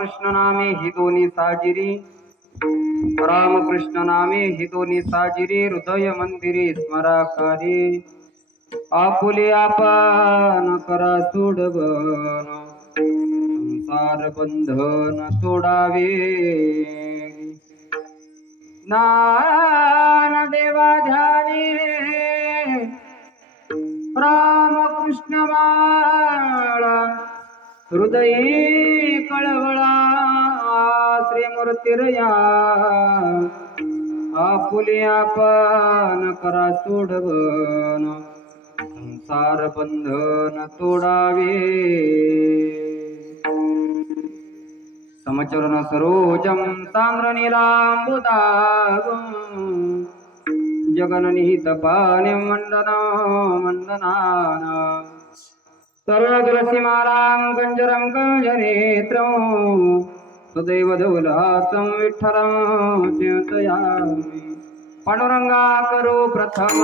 कृष्ण नामे हि दोन्ही साजिरी कृष्ण नामे हि दोन्ही साजिरी हृदय मंदिरी स्मराकारी आपुले आपण करा सोडवन संसार बंधन तोडावे ज्ञान देवा ध्यानी राम कृष्ण माळा हृदयी कळवळा श्रीमूर्तिरया आपुले आपण करा सोडवन संसार बंधन तोडावे समचरण सरोजम ताम्र नीलांबुदागम जगननिहित पाने मंडनान सर्वदुरसिमालां गंजरं गंजनेत्रं सदैव धवलहासं विठ्ठलं चिंतयामि पांडुरंगा करो प्रथम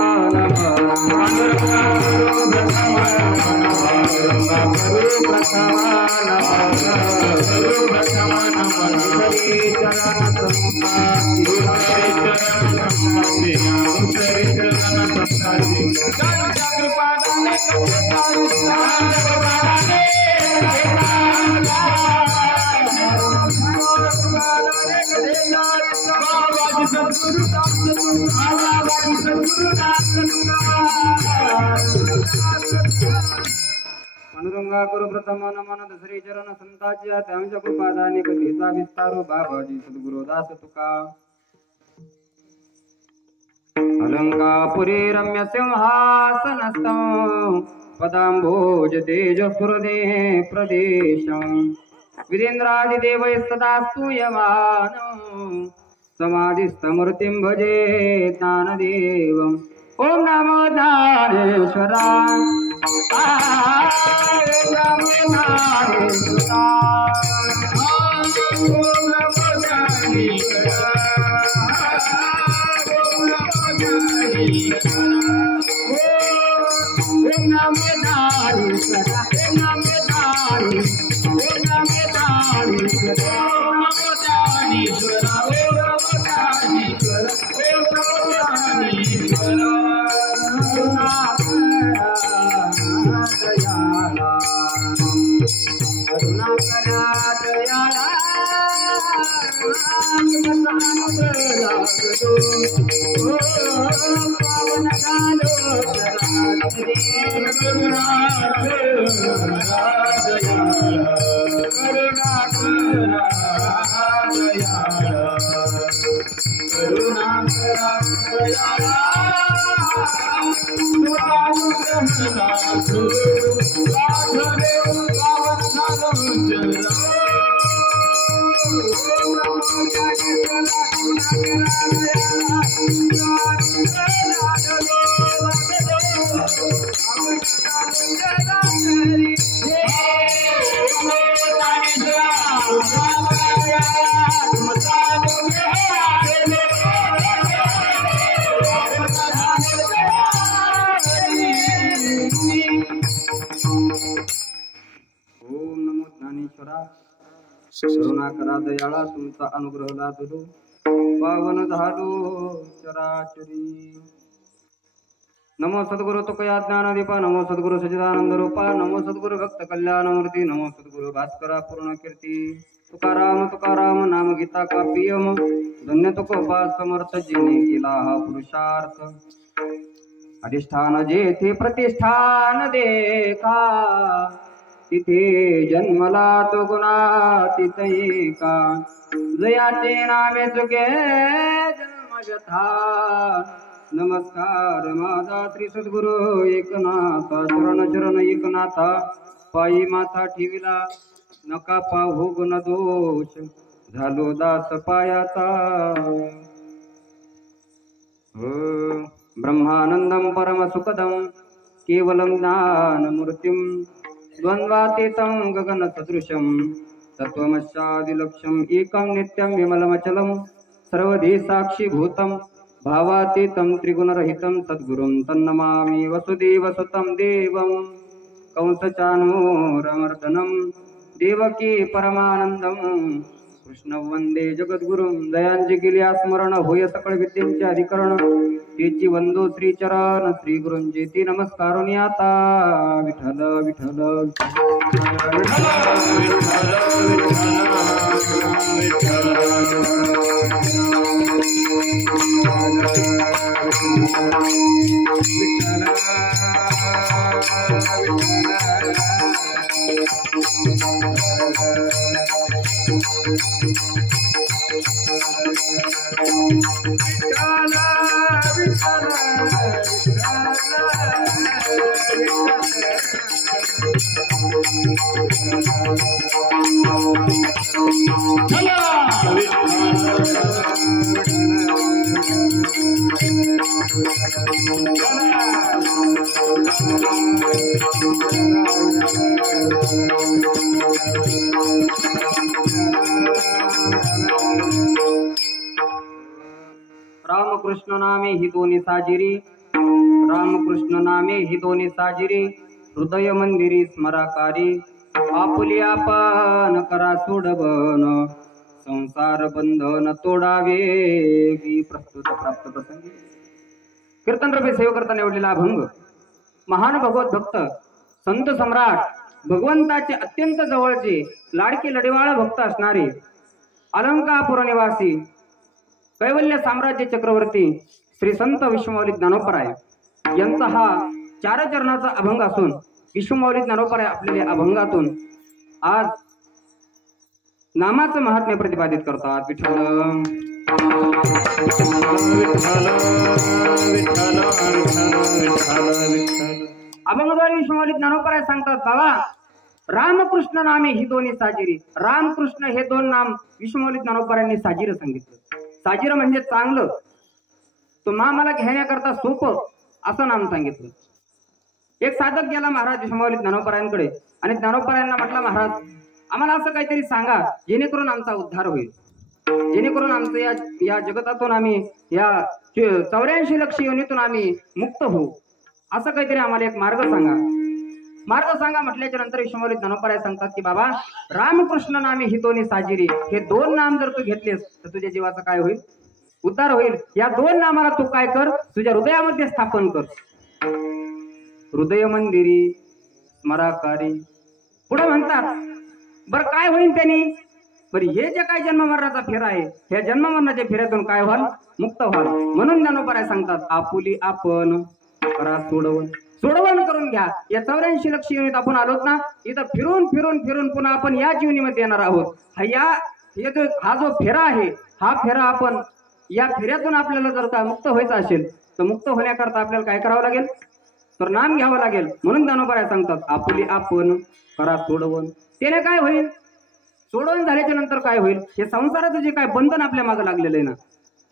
पांडुरंगा करू प्रथम नमन दसरे चरण संताच्या त्यांच्या कृपादाने कथेचा विस्तारो बाबाजी सद्गुरु दास तुका अलंकापुरी रम्य सिंहासनस्थं पदांभोज तेज सुरदे प्रदेशं विरेंद्रादिदेवै सदा स्तूयमानं समाधिस्थमूर्तिं भजे ज्ञानदेवम् ओम नमो ज्ञानेश्वराय ओम नमो ज्ञानेश्वरा करुणा करा दयाळा तुमचा अनुग्रह लादलो पावन झालो चराचरी नमो सद्गुरु तुकया ज्ञानदीपा नमो सद्गुरु सच्चिदानंद रूपा नमो सद्गुरु भक्त कल्याणमूर्ती नमो सद्गुरु भास्करा पूर्ण कीर्ती तुकाराम नाम गीता का पियम धन्य तुकोबा समर्थ जिने केला हा पुरुषार्थ अधिष्ठान जेथे प्रतिष्ठान देखा तिथे जन्मला तो गुणातीत एका जयाचे नामे चुके जन्म व्यथा नमस्कार माझा श्री सद्गुरु एकनाथा शरण शरण एकनाथा पायी माथा ठेविला नका पाहू गुण दोष झालो दास पायाचा ब्रह्मानंदं परम सुखदं केवलं ज्ञानमूर्तिं द्वंद्वातीतं गगन सदृशं तत्वमस्यादिलक्ष्यम् एकं नित्यं विमलमचलं सर्वधी साक्षीभूतं भावातीतं त्रिगुणरहितं सद्गुरुं तन्नमामि वसुदेवसुतं देवं कंसचाणूरमर्दनं देवकी परमानंदम कृष्ण वंदे जगद्गुरुं दयांची केली स्मरण होय सकळ विद्येचे अधिकरण तेची वंदो श्री चरण श्री गुरुंचे ती नमस्कारुनी आता विठ्ठल विठ्ठल रामकृष्ण नामे ही दोन्ही साजिरी रामकृष्ण नामे ही दोन्ही साजिरी हृदय मंदिरी स्मराकारी आपुली आपण करा सोडवन संसार बंधन तोडावे की प्रस्तुत प्राप्त प्रसंगी कीर्तन रवी सेव करता निवडलेला अभंग महान भगवत भक्त संत सम्राट भगवंताचे अत्यंत जवळचे लाडके लढेवाळ भक्त असणारे अलंकापुर निवासी कैवल्य साम्राज्य चक्रवर्ती श्री संत विश्वमौली ज्ञानोपराय यांचा हा चार चरणाचा अभंग असून विश्वमौली ज्ञानोपराय आपल्या अभंगातून आज नामाचं महात्म्य प्रतिपादित करतात. विठ्ठल अभंगद्वारे विश्वमौली ज्ञानोपराय सांगतात, बाबा रामकृष्ण नामे ही दोन्ही साजिरी. रामकृष्ण हे दोन नाम विश्वमौली ज्ञानोपरायांनी साजिर सांगितलं. साजिर म्हणजे चांगलं, तो नामाला घेण्याकरता सोपं असं नाम सांगितलं. एक साधक गेला महाराज विश्वमौली ज्ञानोपरायांकडे आणि ज्ञानोपरायांना म्हटला, महाराज आम्हाला असं काहीतरी सांगा जेणेकरून आमचा उद्धार होईल, जेणेकरून आमचं या जगतातून आम्ही या 84 लक्ष योनीतून आम्ही मुक्त होऊ. असं काहीतरी आम्हाला एक मार्ग सांगा. मार्ग सांगा म्हटल्याच्या नंतर विश्वमौली ज्ञानोपराय सांगतात की बाबा रामकृष्ण नामे ही दोन्ही साजिरी. हे दोन नाम जर तू घेतलेस तर तुझ्या जीवाचा काय होईल? उद्धार होईल. या दोन नामाला तू काय कर, तुझ्या हृदयामध्ये स्थापन कर. हृदय मंदिरी स्मराकारी. पुढे म्हणतात बर काय होईल त्यांनी? बरं हे जे काय जन्म मरणाचा फेरा आहे, ह्या जन्म मरणाच्या फेऱ्यातून काय व्हाल? मुक्त व्हाल. म्हणून ज्ञानोपराय सांगतात आपुली आपण करा सोडवण. सोडवण करून घ्या. या 84 लक्ष योनीत आपण आलोत ना, इथं फिरून फिरून फिरून पुन्हा आपण या जीवनीमध्ये येणार आहोत. हा जो फेरा आहे, हा फेरा आपण या फेऱ्यातून आपल्याला जर का मुक्त व्हायचं असेल तर मुक्त होण्याकरता आपल्याला काय करावं लागेल? तर नाम घ्यावं लागेल. म्हणून ज्ञानोपराय सांगतात आपुली आपण करा सोडवण. त्याने काय होईल? सोडवण झाल्याच्या नंतर काय होईल? हे संसाराचं जे काय बंधन आपल्या मागे लागलेलं आहे ना,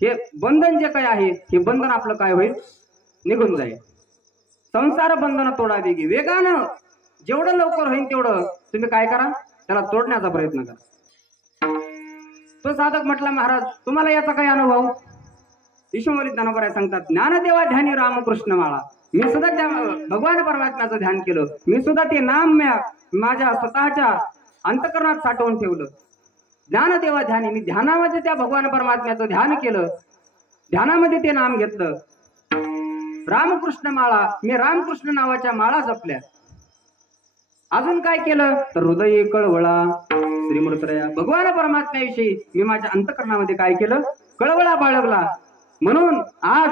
हे बंधन जे काय आहे, हे बंधन आपलं काय होईल? निघून जाईल. संसार बंधन तोडा वेगी. वेगानं जेवढं लवकर होईल तेवढं तुम्ही काय करा? त्याला तोडण्याचा प्रयत्न करा. तो साधक म्हटला, महाराज तुम्हाला याचा काय अनुभव? विश्वमौली ज्ञानोपराय सांगतात ज्ञानदेवा ध्यानी रामकृष्ण माळा. मी सुद्धा त्या भगवान परमात्म्याचं ध्यान केलं. मी सुद्धा ते नाम माझ्या स्वतःच्या अंतकरणात साठवून ठेवलं. ज्ञानदेवा ध्यानी. मी ध्यानामध्ये त्या भगवान परमात्म्याचं ध्यान केलं, ध्यानामध्ये ते नाम घेतलं. रामकृष्ण माळा. मी रामकृष्ण नावाच्या माळा जपल्या. अजून काय केलं? तर हृदय कळवळा श्रीमूर्तया. भगवान परमात्म्याविषयी मी माझ्या अंतकरणामध्ये काय केलं? कळवळा बाळगला. म्हणून आज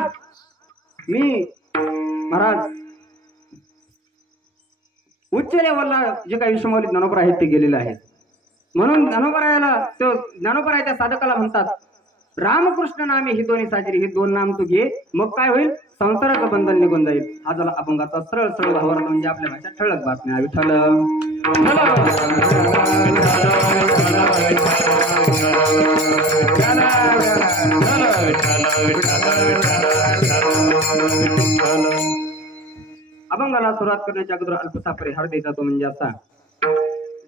मी महाराज उच्च लेवलला जे काही विश्वमौली ज्ञानोपराय आहेत ते गेलेले आहेत. म्हणून ज्ञानोपराय त्या साधकाला म्हणतात रामकृष्ण नामे ही दोन्ही साजिरी. हे दोन नाम तू घे, मग काय होईल? संसाराचं बंधन निघून जाईल. हा झाला अभंगाचा सरळ सरळ भावार्थ, म्हणजे आपल्या भाषा ठळक बातम्या. विठ्ठल अभंगाला सुरुवात करण्याच्या अगोदर अल्पसा परिहार द्यायचा तो म्हणजे असा,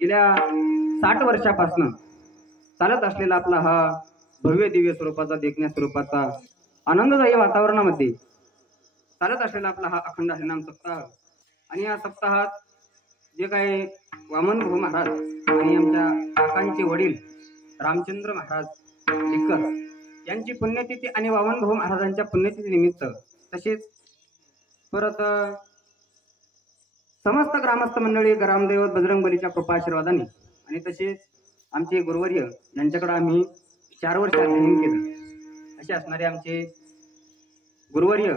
गेल्या 60 वर्षापासून चालत असलेला आपला हा भव्य दिव्य स्वरूपाचा, देखण्या स्वरूपाचा, आनंददायी वातावरणामध्ये चालत असलेला आपला हा अखंड हरिनाम सप्ताह. आणि या सप्ताहात जे काही वामन भाऊ महाराज आणि आमच्या काकांचे वडील रामचंद्र महाराज लिकर यांची पुण्यतिथी आणि वामन भाऊ महाराजांच्या पुण्यतिथी निमित्त तसेच परत समस्त ग्रामस्थ मंडळी ग्रामदैवत बजरंगबलीच्या कृपा आशीर्वादाने आणि तसेच आमचे गुरुवर्य यांच्याकडे आम्ही 4 वर्ष अध्ययन केलं असे असणारे आमचे गुरुवर्य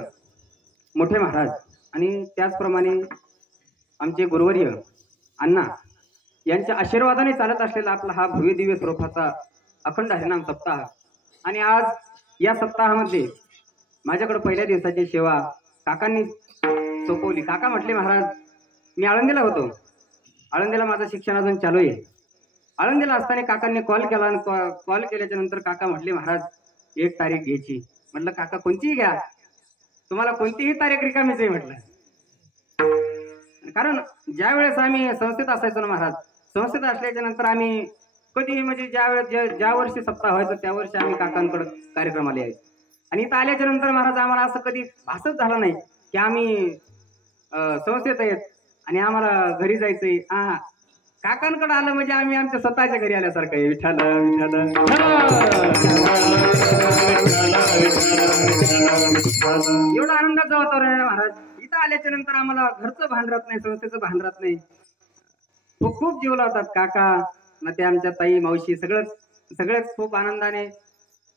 मोठे महाराज आणि त्याचप्रमाणे आमचे गुरुवर्य अण्णा यांच्या आशीर्वादाने चालत असलेला आपला हा भव्य दिव्य स्वरूपाचा अखंड हरिनाम सप्ताह आणि आज या सप्ताहामध्ये माझ्याकडे पहिल्या दिवसाची सेवा काकांनी सोपवली. काका म्हटले महाराज मी आळंदीला होतो, आळंदीला माझं शिक्षण अजून चालू आहे. आळंदीला असताना काकांनी कॉल केला आणि कॉल केल्याच्या नंतर काका म्हटले महाराज 1 तारीख घ्यायची. म्हटलं काका कोणतीही घ्या, तुम्हाला कोणतीही तारीख रिकामीच आहे म्हटलं. कारण ज्या वेळेस आम्ही संस्थेत असायचो ना महाराज, संस्थेत असल्याच्या नंतर आम्ही कधी म्हणजे ज्या वर्षी सप्ताह व्हायचं त्या वर्षी आम्ही काकांकडे कार्यक्रमाला यायचो आणि इथं आल्याच्या नंतर महाराज आम्हाला असं कधी भासच झालं नाही की आम्ही संस्थेत आहेत आणि आम्हाला घरी जायचंय. काकांकडे आलं म्हणजे आम्ही आमच्या स्वतःच्या घरी आल्यासारखं आहे. विठ्ठल एवढा आनंदाचं वातावरण आहे महाराज. इथं आल्याच्या नंतर आम्हाला घरचं भान राहत नाही, संस्थेचं भान राहत नाही. खूप जीव लावतात काका ना ते आमच्या ताई मावशी सगळेच खूप आनंदाने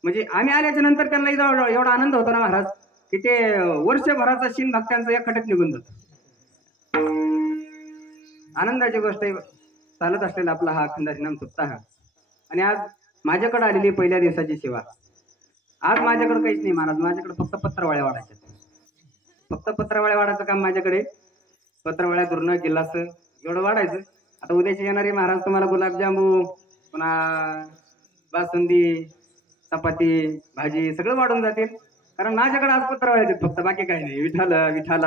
म्हणजे आम्ही आल्याच्या नंतर त्यांना एवढा आनंद होतो ना महाराज की ते वर्षभराचा शीन भक्तांचा या खड्यात निघून जातो. आनंदाची गोष्ट चालत असलेला आपला हा अखंड हरिनाम सप्ताह आणि आज माझ्याकडे आलेली पहिल्या दिवसाची सेवा. आज माझ्याकडे काहीच नाही महाराज, माझ्याकडे फक्त पत्रवाळ्या वाढायच्या, फक्त पत्रवाळ्या वाढायचं काम माझ्याकडे. पत्रवाळ्या गुरण गिलास एवढं वाढायचं. आता उद्याचे येणारे महाराज तुम्हाला गुलाबजामू पुन्हा बासुंदी चपाती भाजी सगळं वाढून जातील कारण माझ्याकडे आज पत्रवाळ्या फक्त, बाकी काही नाही. विठ्ठल विठ्ठल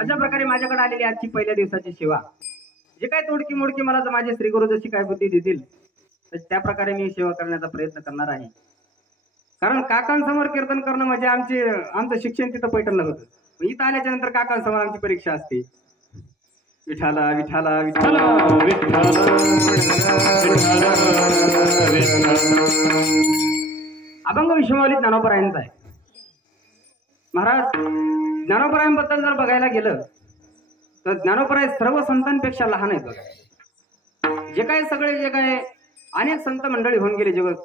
अशा प्रकारे माझ्याकडे आलेली आजची पहिल्या दिवसाची सेवा. जे काय तोडकी मोडकी मला माझे श्री गुरु जशी काय बुद्धी देतील तर त्या प्रकारे मी सेवा करण्याचा प्रयत्न करणार आहे. कारण काकांसमोर कीर्तन करणं म्हणजे आमचं शिक्षण तिथं पैठणला होतं. इथं आल्याच्या नंतर काकांसमोर आमची परीक्षा असते. विठ्ठला विठ्ठला विठ्ठला अभंग विश्वमावली ज्ञानोबरायांचा आहे महाराज. ज्ञानोबरायांबद्दल जर बघायला गेलं तर ज्ञानोबराय सर्व संतांपेक्षा लहान आहेत बघा. जे काय अनेक संत मंडळी होऊन गेले जगत,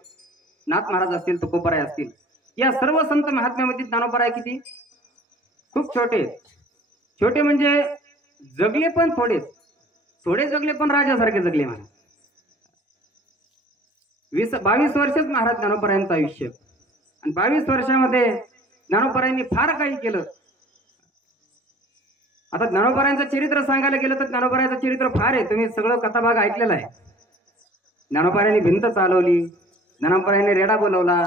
नाथ महाराज असतील तुकोबराय असतील, या सर्व संत महात्म्यामध्ये ज्ञानोबराय किती खूप छोटे म्हणजे जगले पण थोडे जगले पण राजासारखे जगले महाराज. 22 वर्षच महाराज ज्ञानोबरायांचं आयुष्य आणि 22 वर्षामध्ये ज्ञानोबरायांनी फार काही केलं. आता ज्ञानोबरायांचं चरित्र सांगायला गेलं तर ज्ञानोबरायांचं चरित्र फार आहे. तुम्ही सगळं कथाभाग ऐकलेला आहे. ज्ञानोबरायांनी भिंत चालवली, ज्ञानोबरायांनी रेडा बोलवला,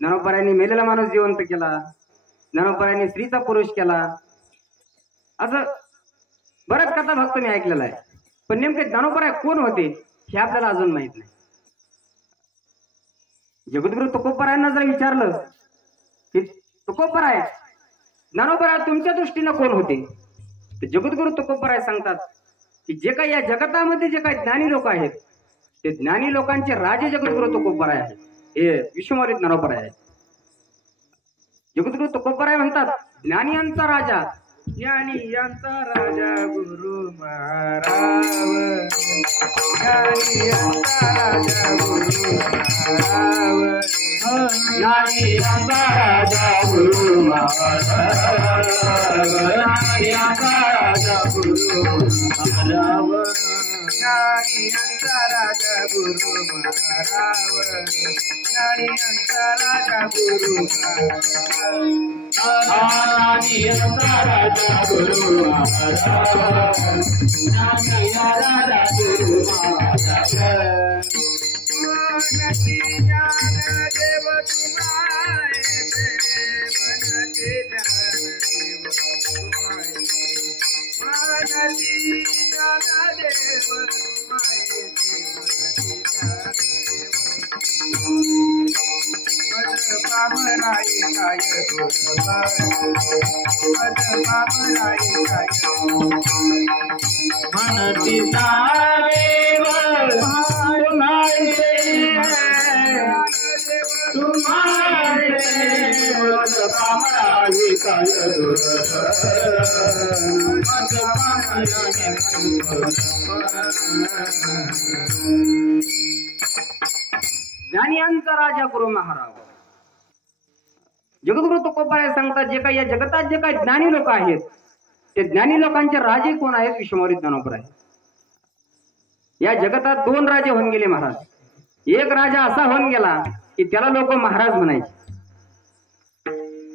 ज्ञानोबरायांनी मेलेला माणूस जिवंत केला, ज्ञानोबरायांनी स्त्रीचा पुरुष केला, असं बराच कथाभाग तुम्ही ऐकलेला आहे. पण नेमके ज्ञानोबराय कोण होते हे आपल्याला अजून माहित नाही. जगद्गुरु तुकोबरायांना जर विचारलं की तुकोबराय ज्ञानोबराय तुमच्या दृष्टीनं कोण होते तर जगद्गुरु तुकोबराय सांगतात की जे काही या जगतामध्ये जे काही ज्ञानी लोक आहेत ते ज्ञानी लोकांचे राजे जगद्गुरु तुकोबराय आहेत. हे विश्वमावली ज्ञानोबराय आहेत. जगद्गुरु तुकोबराय म्हणतात ज्ञानियांचा राजा, ज्ञानियांचा राजा गुरु महाराज, ज्ञानियांचा राजा गुरु महाराज, ज्ञानियांचा राजा गुरु महाराज, ज्ञानियांचा राजा गुरु महाराज, ज्ञानियांचा राजा गुरु महाराज, ज्ञानियांचा राजा गुरु महाराज, ज्ञानियांचा राजा गुरु महाराज, ज्ञानिया राजा गुरु महाराज. ज्ञान देव तुम्हारे मनते ज्ञान देव तुम्हारे, मनती ज्ञान देव तुम्हारे, मन पामराई काय म्हणती देव ज्ञानियांचा राजा गुरु महाराज जगद्गुरु तुकोबाराय सांगतात जे काही या जगतात जे काही ज्ञानी लोक आहेत ते ज्ञानी लोकांचे राजे कोण आहेत विश्वमौली ज्ञानोबर आहे. या जगतात दोन राजे होऊन गेले महाराज. एक राजा असा होऊन गेला की त्याला लोक महाराज म्हणायचे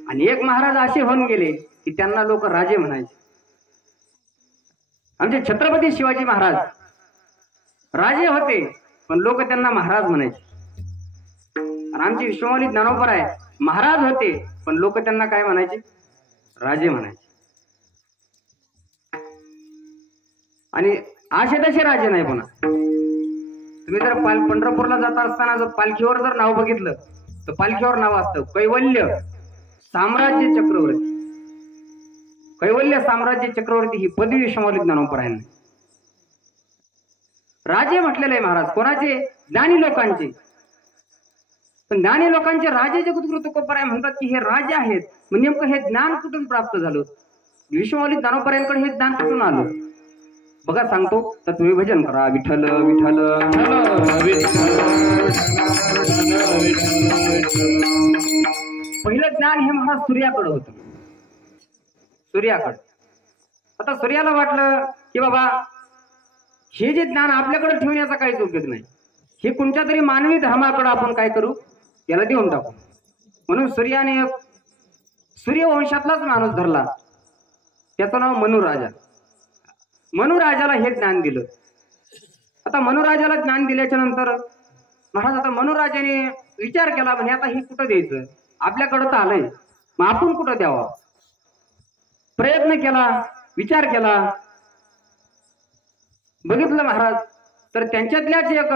आणि एक महाराज असे होऊन गेले की त्यांना लोक राजे म्हणायचे. आमचे छत्रपती शिवाजी महाराज राजे होते पण लोक त्यांना महाराज म्हणायचे. आणि आमचे विश्वमौली ज्ञानोबर आहे महाराज होते पण लोक त्यांना काय म्हणायचे राजे म्हणायचे. आणि असे तसे राजे नाही पुन्हा. तुम्ही जर पंढरपूरला जात असताना जर पालखीवर जर नाव बघितलं तर पालखीवर नाव असतं कैवल्य साम्राज्य चक्रवर्ती. कैवल्य साम्राज्य चक्रवर्ती ही पदवी विश्वमौली ज्ञानोबर आहे. राजे म्हटलेले आहे महाराज कोणाचे ज्ञानी लोकांचे. पण ज्ञानी लोकांचे राजे जगद्गुरु तुकोबाराय म्हणतात की हे राजे आहेत मग नेमकं हे ज्ञान कुठून प्राप्त झालं विश्वमौली ज्ञानोबरायांकडे हे ज्ञान कुठून आलं बघा सांगतो. तर तुम्ही भजन करा विठ्ठल विठ्ठल पहिलं ज्ञान हे महाराज सूर्याकडे होतं. सूर्याकडे. आता सूर्याला वाटलं की बाबा हे जे ज्ञान आपल्याकडे ठेवण्याचा काहीच उपयोग नाही. हे कोणत्या तरी मानवी धर्माकडे आपण काय करू याला देऊन टाकू. म्हणून सूर्याने सूर्यवंशातलाच माणूस धरला त्याचं नाव मनुराजा. मनुराजाला हे ज्ञान दिलं. आता मनुराजाला ज्ञान दिल्याच्या नंतर महाराज आता मनुराजाने विचार केला म्हणजे आता हे कुठं द्यायचं आपल्याकडं तर आलंय मग आपण कुठं द्यावा. प्रयत्न केला विचार केला बघितलं महाराज तर त्यांच्यातल्याच एक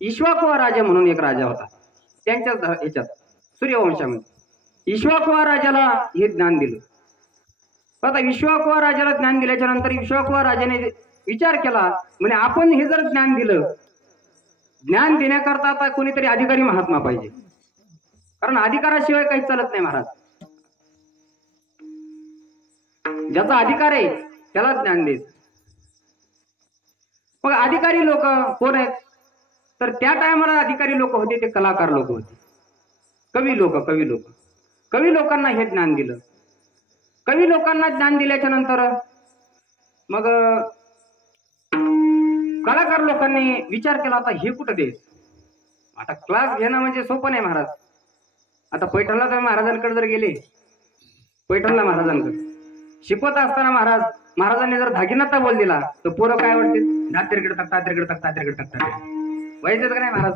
इक्ष्वाकू राजा म्हणून एक राजा होता त्यांच्याच ह्याच्यात सूर्यवंशामध्ये. इक्ष्वाकू राजाला हे ज्ञान दिलं. आता इक्ष्वाकू राजाला ज्ञान दिल्याच्या नंतर इक्ष्वाकू राजाने विचार केला म्हणजे आपण हे जर ज्ञान दिलं ज्ञान देण्याकरता आता कोणीतरी अधिकारी महात्मा पाहिजे कारण अधिकाराशिवाय काही चालत नाही महाराज. ज्याचा अधिकार आहे त्याला ज्ञान देत. मग अधिकारी लोक कोण आहेत तर त्या टायमाला अधिकारी लोक होते ते कलाकार लोक होते कवी लोकांना हे ज्ञान दिलं. कवी लोकांना ज्ञान दिल्याच्या नंतर मग कलाकार लोकांनी विचार केला आता हे कुठं देस. आता क्लास घेणं म्हणजे सोपं नाही महाराज. आता पैठणला तुम्ही महाराजांकडे जर गेले पैठणला महाराजांकडे शिकवत असताना महाराजांनी जर धागिनाता बोल दिला तर पोरं काय वाटते धात्रीकडे टाक तात्रीकडे टाक तात्रीकडे टाक व्हायचं का नाही महाराज.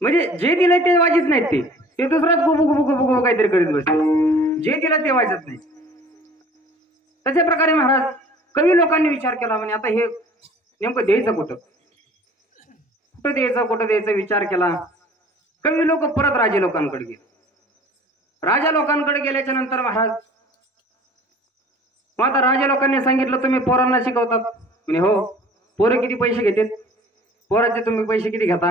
म्हणजे जे दिलंय ते वाजत नाहीत ते दुसराच गुबू काहीतरी करीत बसते. जे दिलं ते वाजत नाही. तशा प्रकारे महाराज कवी लोकांनी विचार केला म्हणजे आता हे नेमकं द्यायचं कुठं द्यायचं विचार केला. कवी लोक परत राजे लोकांकडे गेले. राजा लोकांकडे गेल्याच्या नंतर महाराज मग आता राजा लोकांनी सांगितलं तुम्ही पोरांना शिकवतात म्हणे हो. पोरं किती पैसे घेतात पोराचे तुम्ही पैसे किती घेता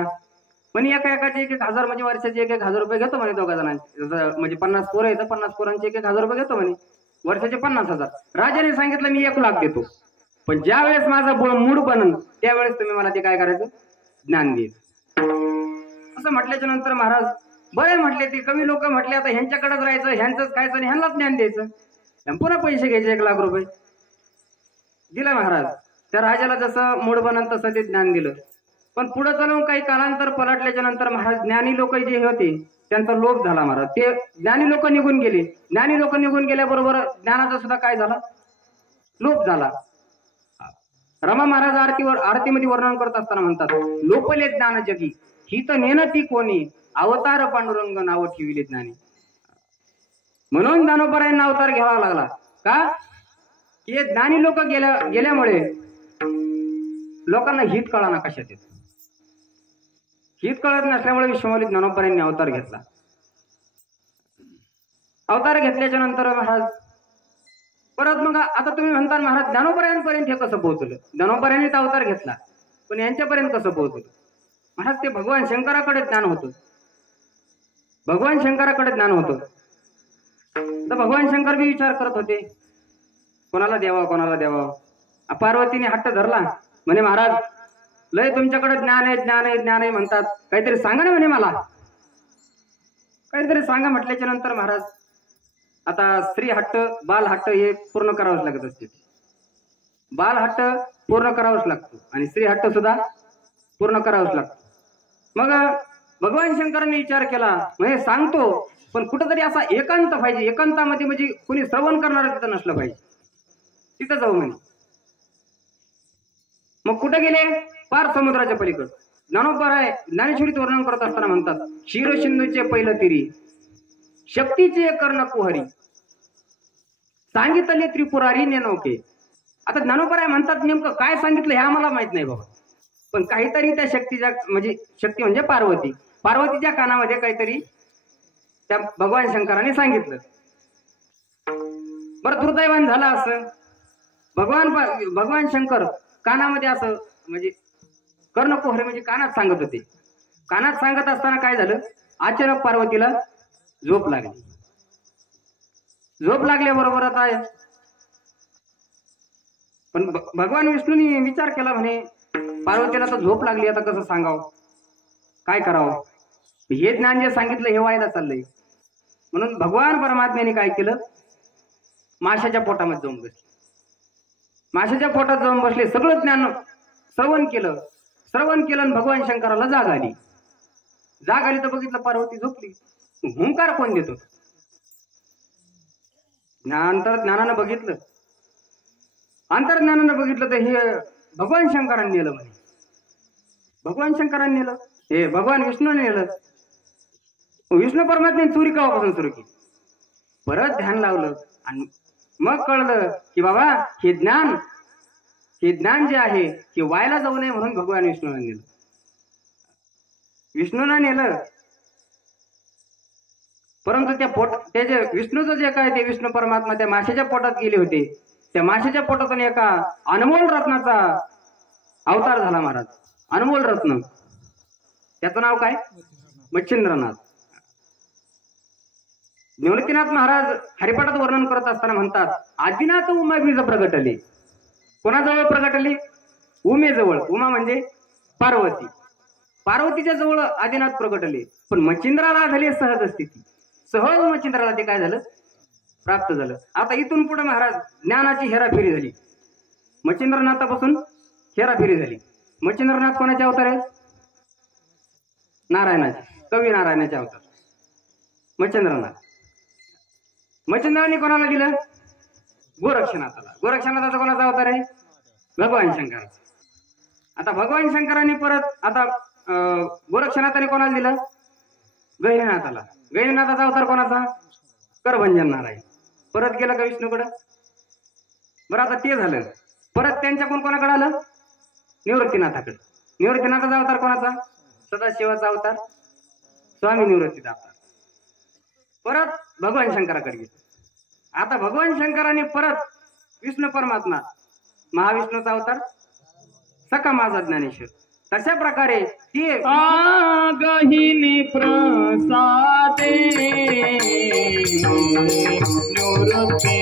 म्हणे एकाचे 1,000 म्हणजे वर्षाचे 1,000 रुपये घेतो म्हणे दोघा जणांचे म्हणजे 50 पोरं येतं 50 पोरांचे 1,000 रुपये घेतो म्हणे वर्षाचे 50,000. राजाने सांगितलं मी 1 लाख देतो पण ज्या वेळेस माझा मूड बनन त्यावेळेस तुम्ही मला ते काय करायचं ज्ञान देईल. असं म्हटल्याच्या नंतर महाराज बरे म्हटले ते कवी लोक म्हटले आता ह्यांच्याकडेच राहायचं ह्यांचंच खायचं आणि ह्यांनाच ज्ञान द्यायचं. पुन्हा पैसे घ्यायचे 1 लाख रुपये दिला महाराज. त्या राजाला जसं मूड बनन तसं ते ज्ञान दिलं. पण पुढे चालून काही कालांतर पलटल्याच्या नंतर महाराज ज्ञानी लोक जे होते त्यांचा लोभ झाला महाराज. ते ज्ञानी लोक निघून गेले. ज्ञानी लोक निघून गेल्याबरोबर ज्ञानाचा सुद्धा काय झाला लोभ झाला. रमा महाराज आरतीमध्ये वर्णन करत असताना म्हणतात लोपले ज्ञान जगी ही तर नेनती कोणी अवतार पांडुरंग नाव ठेविले ज्ञानी. म्हणून ज्ञानोबरायांना अवतार घ्यावा लागला का की ज्ञानी लोक गेल्यामुळे लोकांना हित कळाना कशात येत. हीच कळत नसल्यामुळे विश्वमौली ज्ञानोबांनी अवतार घेतला. अवतार घेतल्याच्या नंतर महाराज परत मग आता तुम्ही म्हणता महाराज ज्ञानोबांपर्यंत हे कसं पोहोचलं? ज्ञानोबांनी तर अवतार घेतला, पण यांच्यापर्यंत कसं पोहोचलं? महाराज ते भगवान शंकराकडे ज्ञान होतं. भगवान शंकराकडे ज्ञान होतं. तर भगवान शंकर बी विचार करत होते कोणाला द्यावा कोणाला द्यावा. पार्वतीने हट्ट धरला, म्हणे महाराज लय तुमच्याकडे ज्ञान आहे ज्ञान आहे ज्ञान आहे म्हणतात, काहीतरी सांगा ना म्हणे, मला काहीतरी सांगा. म्हटल्याच्या नंतर महाराज आता स्त्री हट्ट बाल हट्ट हे पूर्ण करावंच लागत असते. बाल हट्ट पूर्ण करावाच लागतो आणि स्त्री हट्ट सुद्धा पूर्ण करावाच लागतो. मग भगवान शंकरांनी विचार केला, म्हणजे सांगतो पण कुठंतरी असा एकांत पाहिजे. एकांतामध्ये म्हणजे कोणी श्रवण करणार तिथं नसलं पाहिजे, तिथं जाऊ म्हणे. मग कुठे गेले? पार समुद्राच्या पलीकडे. ज्ञानोबराय ज्ञानेश्वरीत वर्णन करत असताना म्हणतात, क्षीरसिंधूचे पहिलं तिरी शक्तीचे कर्ण कुहरी सांगितले त्रिपुरारी नेनोके. आता ज्ञानोबराय म्हणतात नेमकं काय सांगितलं हे आम्हाला माहित नाही बाबा, पण काहीतरी त्या शक्तीच्या म्हणजे शक्ती म्हणजे पार्वती, पार्वतीच्या कानामध्ये काहीतरी त्या भगवान शंकराने सांगितलं. बरं दुर्दैवान झालं असं, भगवान शंकर कानामध्ये असं म्हणजे कर्णकुहरे म्हणजे कानात सांगत होते. कानात सांगत असताना काय झालं, अचानक पार्वतीला झोप लागली. झोप लागल्याबरोबर आता पण भगवान विष्णूंनी विचार केला, म्हणे पार्वतीला तर झोप लागली, आता कसं सांगावं, काय करावं. हे ज्ञान जे सांगितलं हे व्हायला चाललंय. म्हणून भगवान परमात्म्याने काय केलं, माशाच्या पोटामध्ये जाऊन बसले. माशाच्या पोटात जाऊन बसले, सगळं ज्ञान श्रवण केलं आणि भगवान शंकराला जाग आली. जाग आली तर बघितलं पार्वती झोपली. हुंकार कोण देतो? ज्ञानानं बघितलं, अंतर्ज्ञानानं बघितलं तर हे भगवान शंकरांनी नेलं. म्हणे भगवान शंकरांनी नेलं, हे भगवान विष्णूने नेलं. विष्णू परमात्म्याने चोरी केव्हापासून सुरू केली. परत ध्यान लावलं आणि मग कळलं की बाबा हे ज्ञान जे आहे ते व्हायला जाऊ नये म्हणून भगवान विष्णूने नेलं. विष्णूने नेलं, परंतु ते जे विष्णूचं जे काय ते विष्णू परमात्मा त्या माशाच्या पोटात गेले होते. त्या माशाच्या पोटातून एका अनमोल रत्नाचा अवतार झाला महाराज. अनमोल रत्न, त्याचं नाव काय? मच्छिंद्रनाथ. निवृत्तीनाथ महाराज हरिपाठात वर्णन करत असताना म्हणतात, आदिनाथ उमा बीज प्रगटले. कोणाजवळ प्रगटले? उमेजवळ. उमा म्हणजे पार्वती. पार्वतीच्या जवळ आदिनाथ प्रगटले. पण मच्छिंद्राला झाली सहज स्थिती. सहज मच्छिंद्राला ते काय झालं, प्राप्त झालं. आता इथून पुढे महाराज ज्ञानाची हेराफेरी झाली. मच्छिंद्रनाथापासून हेराफेरी झाली. मच्छिंद्रनाथ कोणाचे अवतार आहे? नारायणाचे, कवी नारायणाचे अवतार मच्छिंद्रनाथ. मच्छिंद्राने कोणाला दिलं? गोरक्षनाथाला. गोरक्षनाथाचा कोणाचा अवतार आहे? भगवान शंकर. आता भगवान शंकरांनी परत आता गोरक्षनाथाने कोणाला दिलं? गहिनीनाथाला. गहिनीनाथाचा अवतार कोणाचा? करभंजन नारायण. परत गेलं का विष्णूकडं? बरं आता ते झालं. परत त्यांच्याकडून कोणाकडे आलं? निवृत्तीनाथाकडे. निवृत्तीनाथाचा अवतार कोणाचा? सदाशिवाचा अवतार, स्वामी निवृत्तीचा अवतार. परत भगवान शंकराकडे गेले. आता भगवान शंकराने परत विष्णू परमात्मा महाविष्णूचा अवतार सखा माझा ज्ञानेश्वर. तशा प्रकारे ते गहिनी प्रसादे निवृत्ती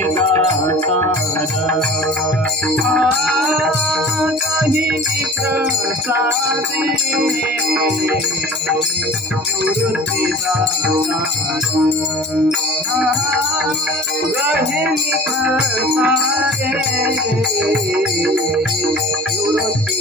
गहिनी प्रसादे निवृत्ती गहिनी प्रसादे निवृत्ती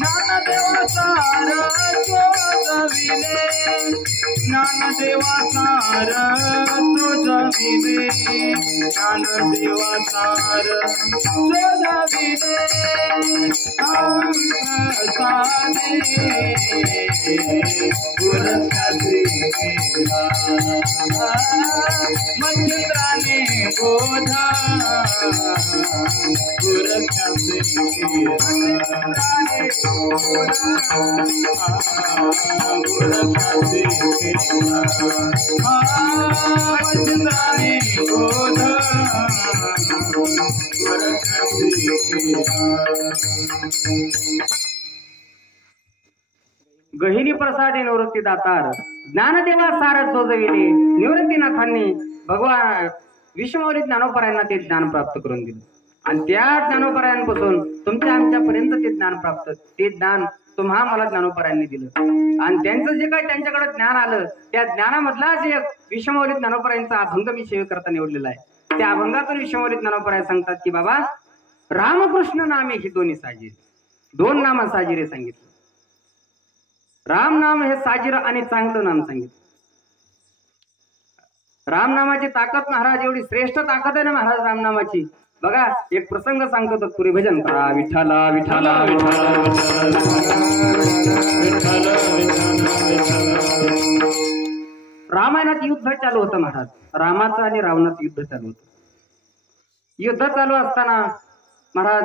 ज्ञानदेवासार जविले, ज्ञानदेवासार तो जविले, ज्ञानदेवासार तो जविले, गुरु गहिनी प्रसादे निवृत्ती दातार ज्ञानदेवा सार चोजविले निवृत्तीनाथांनी भगवान विश्वमौली ज्ञानोपरायांना ते ज्ञान प्राप्त करून दिलं आणि त्या ज्ञानोपरायांपासून तुमच्या आमच्यापर्यंत ते ज्ञान प्राप्त ते ज्ञान तुम्हा मला ज्ञानोपरायांनी दिलं आणि त्यांचं जे काही त्यांच्याकडे ज्ञान आलं त्या ज्ञानामधलाच एक विश्वमौली ज्ञानोपरायांचा अभंग मी सेवेकरता निवडलेला आहे. त्या अभंगातून विश्वमौली ज्ञानोपराय सांगतात की बाबा रामकृष्ण नामे ही दोन्ही साजिरे दोन नाम साजिरे सांगितलं. राम नाम हे साजिर आणि चांगलं नाम सांगितलं. राम नामाची ताकद महाराज एवढी श्रेष्ठ ताकद आहे ना महाराज रामनामाची. बघा एक प्रसंग सांगतो तत्पुरी भजन करा विठ्ठला विठ्ठला रामायणात युद्ध चालू होतं महाराज. रामाचं आणि रावणाचं युद्ध चालू होतं. युद्ध चालू असताना महाराज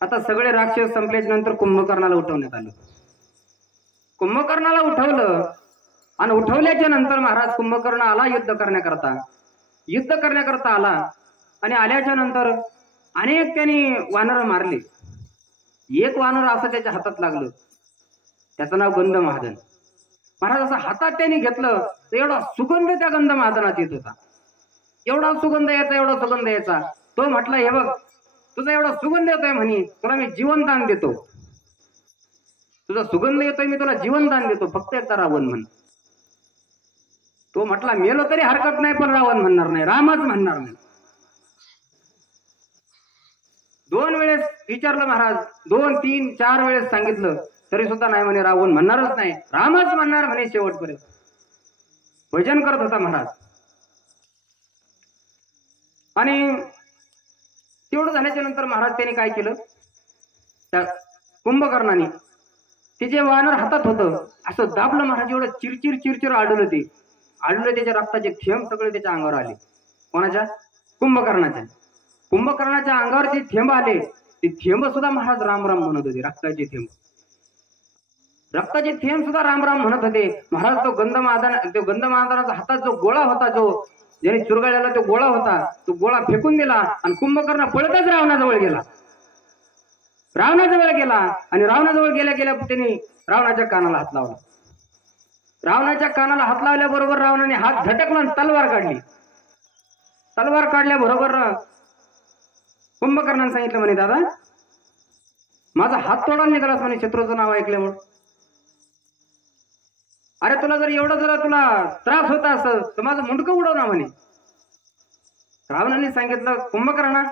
आता सगळे राक्षस संपल्याच्या नंतर कुंभकर्णाला उठवण्यात आलं. कुंभकर्णाला उठवलं आणि उठवल्याच्या नंतर महाराज कुंभकर्ण आला युद्ध करण्याकरता आला आणि आल्याच्या नंतर अनेक त्यांनी वानर मारले. एक वानर असं त्याच्या हातात लागलं त्याचं नाव गंध महादन. महाराज असं हातात त्यांनी घेतलं तर एवढा सुगंध त्या गंध महादनात येत होता. एवढा सुगंध यायचा. तो म्हटला हे बघ तुझा एवढा सुगंध येतोय म्हणे तुला मी जीवनदान देतो. तुझा सुगंध येतोय मी तुला जीवनदान देतो फक्त एकदा रावण म्हण. तो म्हटला मेलो तरी हरकत नाही पण रावण म्हणणार नाही रामच म्हणणार नाही. 2 वेळेस विचारलं महाराज 2, 3, 4 वेळेस सांगितलं तरी सुद्धा नाही म्हणे रावण म्हणणारच नाही रामच म्हणणार म्हणे शेवटपर्यंत. भजन करत होता महाराज. आणि तेवढं झाल्याच्या नंतर महाराज त्यांनी काय केलं त्या कुंभकर्णाने ते जे वानर हातात होतं असं दाबलं महाराज. एवढं चिरचिर आढळलं त्याच्या रक्ताचे थेंब सगळे त्याच्या अंगावर आले. कोणाच्या? कुंभकर्णाच्या अंगावर जे थेंब आले ते थेंब सुद्धा महाराज राम राम म्हणत होते. रक्ताचे थेंब सुद्धा राम राम म्हणत होते. महाराज तो गंधमादनाचा हातात जो गोळा होता जो ज्याने चुरगाळलेला तो गोळा होता तो गोळा फेकून दिला आणि कुंभकर्ण पळतच रावणाजवळ गेला आणि रावणाजवळ गेल्या त्यांनी रावणाच्या कानाला हात लावला. रावणाच्या कानाला हात लावल्याबरोबर रावणाने हात झटकला आणि तलवार काढल्याबरोबर कुंभकर्णाने सांगितलं म्हणे दादा माझा हात तोडायला निघालास म्हणे शत्रूचं नाव ऐकल्यामुळे. अरे तुला तुला त्रास होता असं तर माझं मुंडकं उडव ना म्हणे. रावणाने सांगितलं कुंभकर्णा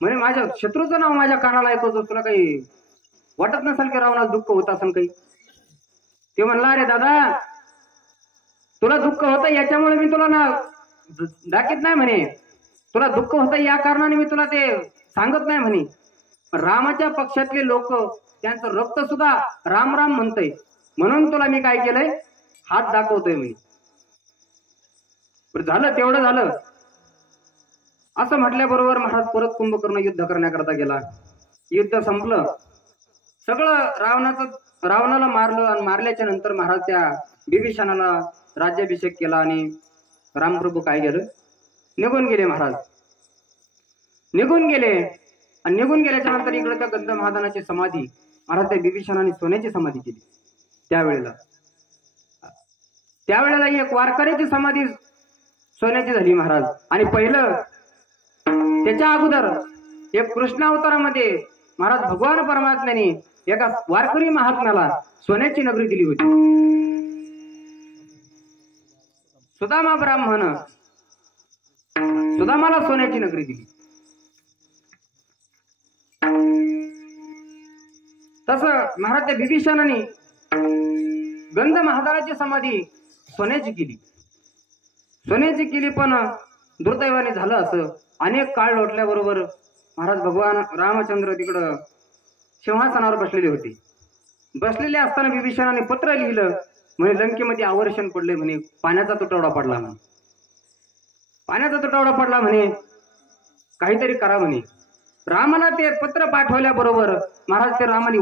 म्हणे माझ्या शत्रूचं नाव माझ्या कानाला ऐकवतो तुला काही वाटत नसेल की रावणाला दुःख होत असेल काही. ते म्हणला अरे दादा तुला दुःख होतं याच्यामुळे मी तुला ना दाखीत नाही म्हणे. तुला दुःख होतं या कारणाने मी तुला ते सांगत नाही म्हणे. रामाच्या पक्षातले लोक त्यांचं रक्त सुद्धा राम राम म्हणतंय म्हणून तुला मी काय केलंय हात दाखवतोय म्हणे. झालं तेवढं झालं असं म्हटल्याबरोबर महाराज परत कुंभकर्ण युद्ध करण्याकरता गेला. युद्ध संपलं सगळं रावणाला मारलं आणि मारल्याच्या नंतर महाराज त्या विभीषणाला राज्याभिषेक केला आणि रामप्रभू काय गेलं निघून गेले. महाराज निघून गेल्याच्या नंतर इकडे त्या गंध महादानाची समाधी महाराज त्या विभीषणाने सोन्याची समाधी केली. त्यावेळेला एक वारकऱ्याची समाधी सोन्याची झाली महाराज. आणि पहिलं त्याच्या अगोदर एक कृष्णावतारामध्ये महाराज भगवान परमात्म्याने एका वारकरी महात्म्याला सोन्याची नगरी दिली होती. सुदामा ब्राह्मण सुदामाला सोन्याची नगरी दिली. तसं महाराज त्या विभीषणाने गंध महादानाची समाधी सोन्याची केली पण दुर्दैवाने झालं असं अनेक काळ लोटल्याबरोबर महाराज भगवान रामचंद्र तिकडं सिंहासनावर बसलेले होते. बसलेले असताना विभीषणाने पत्र लिहिलं म्हणे लंकेमध्ये आवर्षण पडले म्हणे पाण्याचा तुटवडा पडला म्हणे काहीतरी करा म्हणे. रामाला ते पत्र पाठवल्याबरोबर महाराज ते रामाने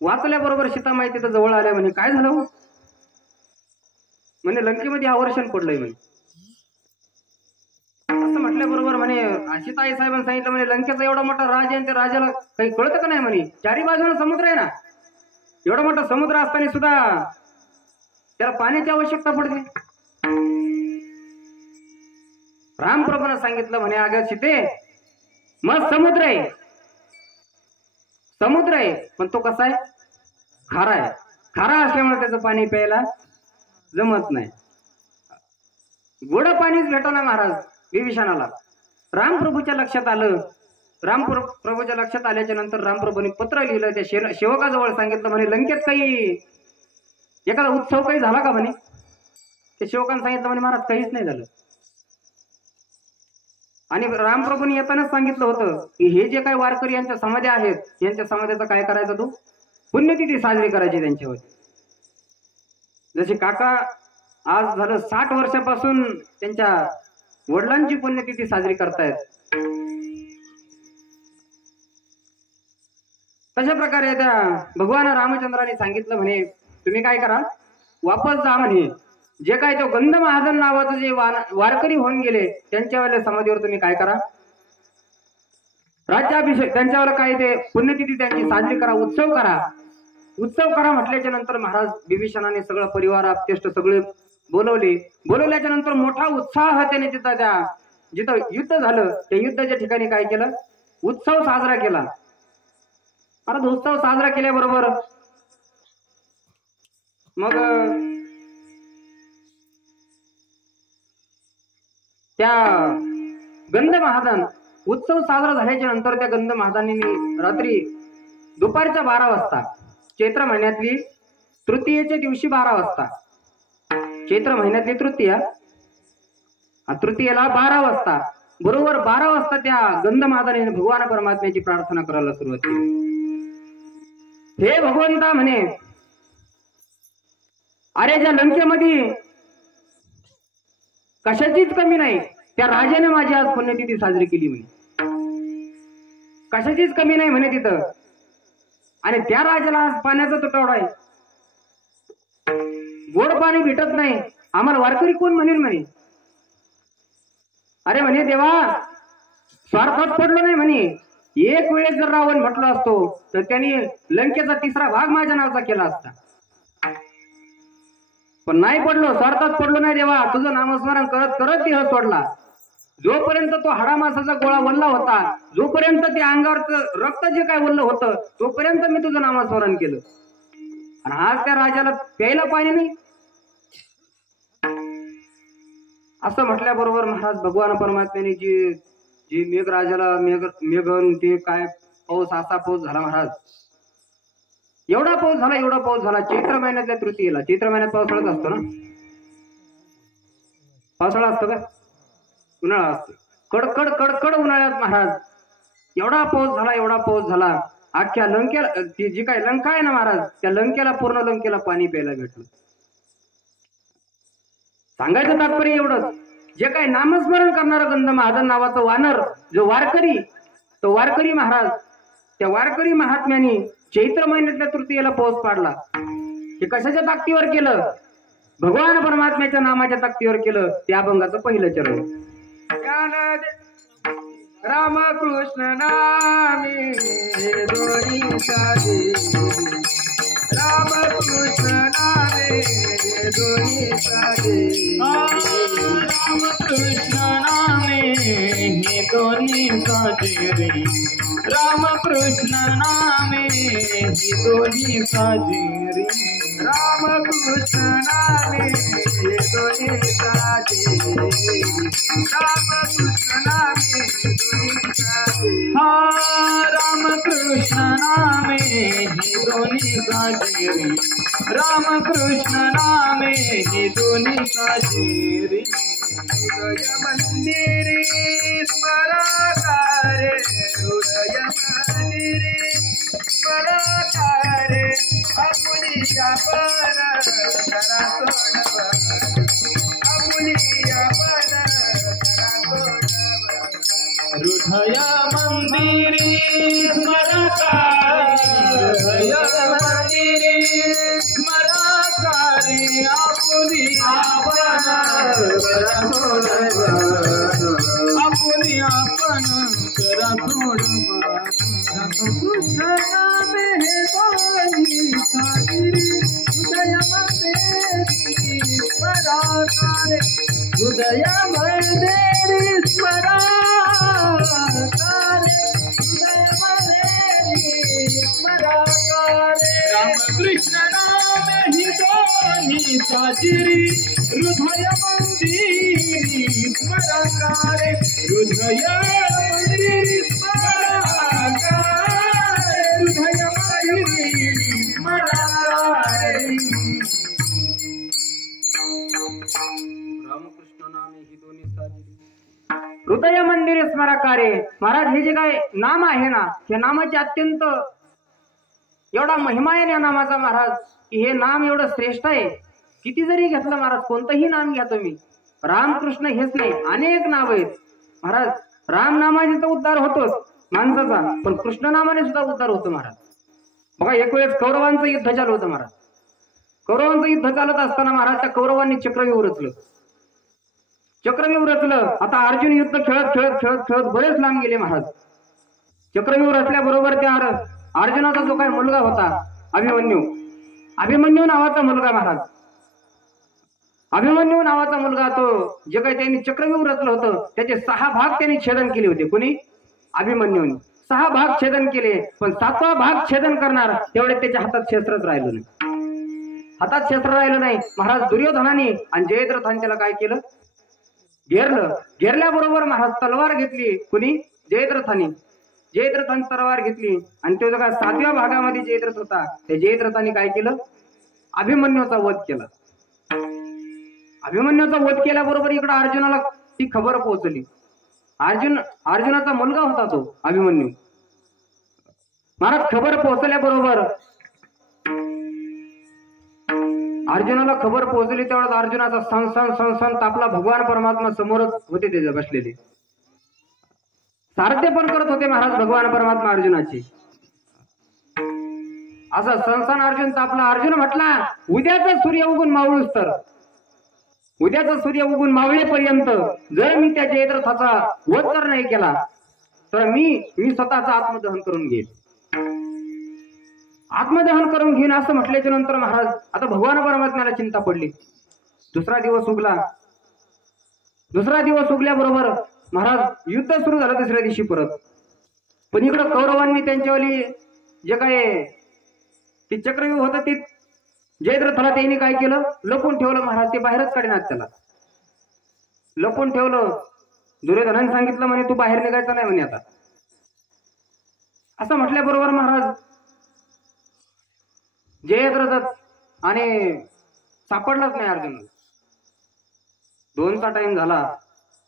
वाचल्याबरोबर सीतामाई तिथं जवळ आल्या. म्हणे काय झालं हो? म्हणे लंकेमध्ये आवर्षण पडलंय म्हणे. असं म्हटल्याबरोबर म्हणे सीताई साहेबांनी सांगितलं म्हणे लंकेचा एवढा मोठा राज आहे आणि त्या राजाला काही कळतं का नाही म्हणे. चारी बाजूला समुद्र आहे ना, एवढा मोठा समुद्र असताना सुद्धा त्याला पाण्याची आवश्यकता पडते. रामप्रभूने सांगितलं म्हणे अगं सीते मग समुद्र आहे पण तो कसा आहे? खारा आहे. खारा असल्यामुळे त्याचं पाणी प्यायला जमत नाही. गोड पाणीच भेटना महाराज विभीषणाला. रामप्रभूच्या लक्षात आलं. रामप्रभूच्या लक्षात आल्याच्या नंतर रामप्रभूने पत्र लिहिलं. त्या सेवकाजवळ सांगितलं म्हणे लंकेत काही एखादा उत्सव काही झाला का म्हणे. त्या सेवकाने सांगितलं म्हणे महाराज काहीच नाही झालं. आणि रामप्रभूंनी येतानाच सांगितलं होतं की हे जे काही वारकरी यांच्या समाध्या आहेत यांच्या समाध्याचं काय करायचं, तू पुण्यतिथी साजरी करायची त्यांच्यावर. जसे काका आज झालं 60 वर्षापासून त्यांच्या वडिलांची पुण्यतिथी साजरी करतायत. तशा प्रकारे त्या भगवान रामचंद्राने सांगितलं म्हणे तुम्ही काय करा वापस जा म्हणे. जे काय तो गंध महाजन नावाचं जे वारकरी होऊन गेले त्यांच्यावाल्या समाधीवर तुम्ही काय करा राज्याभिषेक त्यांच्यावर काय ते पुण्यतिथी त्यांची साजरी करा, उत्सव करा म्हटल्याच्या नंतर महाराज विभीषणाने सगळं परिवार आपतेष्ट सगळे बोलवल्याच्या नंतर मोठा उत्साह त्याने जिथं युद्ध झालं त्या युद्धाच्या ठिकाणी काय केलं उत्सव साजरा केला. महाराज उत्सव साजरा केल्याबरोबर मग त्या गंध महादान उत्सव साजरा झाल्याच्या नंतर त्या गंध महादानीने रात्री दुपारच्या 12 वाजता चैत्र महिन्यातली तृतीयेच्या दिवशी 12 वाजता चैत्र महिन्यातली तृतीयेला 12 वाजता बरोबर 12 वाजता त्या गंध महादानीने भगवान परमात्म्याची प्रार्थना करायला सुरुवात केली. हे भगवंता म्हणे अरे ज्या लंकेमध्ये कशाचीच कमी नाही त्या राजाने माझी आज पुण्यतिथी साजरी केली म्हणे. कशाचीच कमी नाही म्हणे तिथं. आणि त्या राजाला आज पाण्याचा तुटवडा आहे, गोड पाणी भेटत नाही. आम्हाला वारकरी कोण म्हणेल म्हणे. अरे म्हणे देवा स्वार्थात पडलो नाही म्हणे. एक वेळेस जर रावण म्हटलो असतो तर त्यांनी लंकेचा 3रा भाग माझ्या नावाचा केला असता. पण नाही पडलो, स्वार्थात पडलो नाही देवा. तुझं नामस्मरण करत करत देह सोडला. जोपर्यंत तो हाडामासाचा गोळा वल्ला होता, जोपर्यंत ते अंगावरचं रक्त जे काय वल्ल होतं तोपर्यंत मी तुझं नामस्मरण केलं. आणि आज त्या राजाला प्यायला पाणी नाही. असं म्हटल्याबरोबर महाराज भगवान परमात्म्याने जी मेघराजाला मेघन ते काय पाऊस असा पाऊस झाला महाराज. एवढा पाऊस झाला चैत्र महिन्यातल्या तृतीयेला. चैत्र महिन्यात पावसाळाच असतो ना. पावसाळा असतो का उन्हाळा असतो. कडकड कडकड उन्हाळ्यात महाराज एवढा पाऊस झाला अख्ख्या लंकेला ती जी काय लंका आहे ना महाराज त्या लंकेला पूर्ण लंकेला पाणी प्यायला भेटलं. सांगायचं तात्पर्य एवढंच जे काय नामस्मरण करणारा गंध महाजन नावाचं वानर जो वारकरी महाराज त्या वारकरी महात्म्याने चैत्र महिन्यातल्या तृतीयेला पाऊस पाडला. हे कशाच्या ताकदीवर केलं? भगवान परमात्म्याच्या नामाच्या ताकदीवर केलं. त्या अभंगाचं पहिलं चरण. रामकृष्ण नामे दोन्ही साजे, रामकृष्ण नामे दोन्ही साजे, रामकृष्ण नामे हे दोन्ही साजे रे, रामकृष्ण नामे हे दोन्ही साजे रे, रामकृष्ण नामे हे दोन्ही साजे, रामकृष्ण नामे हा रामकृष्ण नामे हे दोन्ही साजे रे, रामकृष्ण नामे हे दोन्ही साजे रे, हृदय मंदिरे स्मराकारे, हृदय मंदिरे स्मराकारे, आपुलिया पर करा सोडवा, आपुलिया पर करा सोडवा, हृदय मंदिरी स्मरकारी हृदय मंदिरी स्मरकारी आपुनी आपण करा आपुनी आपण करा कृष्ण मेहरबानी सागरी हृदय मंदिरी स्मरकारी हृदय मंदिरी स्मरकारी हृदय मंदिरी स्मरकारी रामकृष्ण नाम ही दोन्ही साजिरी हृदय मंदिरी स्मरकारी हृदय मंदिरी स्मरकारी हृदय मंदिरी स्मरकारी रामकृष्ण नामे ही दोन्ही साजिरी हृदय मंदिर स्मरकारे. महाराज हे जे काय नाम आहे ना, हे नामाचे अत्यंत एवढा महिमा आहे या नामाचा महाराज, की हे नाम एवढं श्रेष्ठ आहे. किती जरी घेतलं महाराज, कोणतंही नाम घ्या तुम्ही, रामकृष्ण हेच नाही, अनेक नाव आहेत महाराज. राम नामाने तर उद्धार होतोच माणसाचा, पण कृष्ण नामाने सुद्धा उद्धार होतो महाराज. बघा एक वेळेस कौरवांचं युद्ध चालू होतं महाराज. कौरवांचं युद्ध चालत असताना महाराज त्या कौरवांनी चक्रव्यूह रचलं. चक्रव्यूह रचलं. आता अर्जुन युद्ध खेळत खेळत खेळत खेळत बरेच लांब गेले महाराज. चक्रव्यूह रचल्याबरोबर त्या अर्जुनाचा जो काही मुलगा होता अभिमन्यू नावाचा मुलगा महाराज, अभिमन्यू नावाचा मुलगा, तो जे काही त्यांनी चक्रव्यूह रचलं होतं त्याचे 6 भाग त्यांनी छेदन केले होते. कोणी? अभिमन्यूने 6 भाग छेदन केले, पण 7वा भाग छेदन करणार तेवढे त्याच्या हातात शस्त्रच राहिलं नाही. हातात शस्त्र राहिलं नाही महाराज. दुर्योधनाने आणि जयद्रथाने त्याला काय केलं? घेरलं. घेरल्याबरोबर महाराज तलवार घेतली. कुणी? जयद्रथाने तलवार घेतली आणि तो जो काय 7व्या भागामध्ये जयद्रथ होता, त्या जयद्रथाने काय केलं? अभिमन्यूचा वध केला. अभिमन्यूचा वध केल्याबरोबर इकडे अर्जुनाला ती खबर पोहोचली. अर्जुनाचा मुलगा होता तो अभिमन्यू. महाराज खबर पोहोचल्याबरोबर अर्जुनाला खबर पोहोचली तेवढ्यात अर्जुनाचा संसन तापला. भगवान परमात्मा समोरच होते त्याच्या बसलेले, सारथे पण करत होते महाराज भगवान परमात्मा अर्जुनाची. असा संसन अर्जुन तापला. अर्जुन म्हटला, उद्याचा सूर्य उगून मावळूस तर, उद्याचा सूर्य उगून मावळेपर्यंत जर मी त्या जयद्रथाचा वध जर नाही केला तर मी स्वतःचा आत्मदहन करून घेईन. आत्मदहन करून घेईन असं म्हटल्याच्या नंतर महाराज आता भगवान परमात्म्याला चिंता पडली. दुसरा दिवस उगला. दुसरा दिवस उगल्याबरोबर महाराज युद्ध सुरू झालं दुसऱ्या दिवशी परत. पण इकडं कौरवांनी त्यांच्यावाली जे काय ते चक्रव्यूह होतं ते जयद्रथाला त्यांनी काय केलं? लपून ठेवलं महाराज. ते बाहेरच काढणार, त्याला लपून ठेवलं. दुर्योधनाने सांगितलं म्हणे तू बाहेर निघायचं नाही म्हणे आता. असं म्हटल्याबरोबर महाराज जयद्रथ आणि सापडलाच नाही अर्जुन. 2चा टाइम झाला,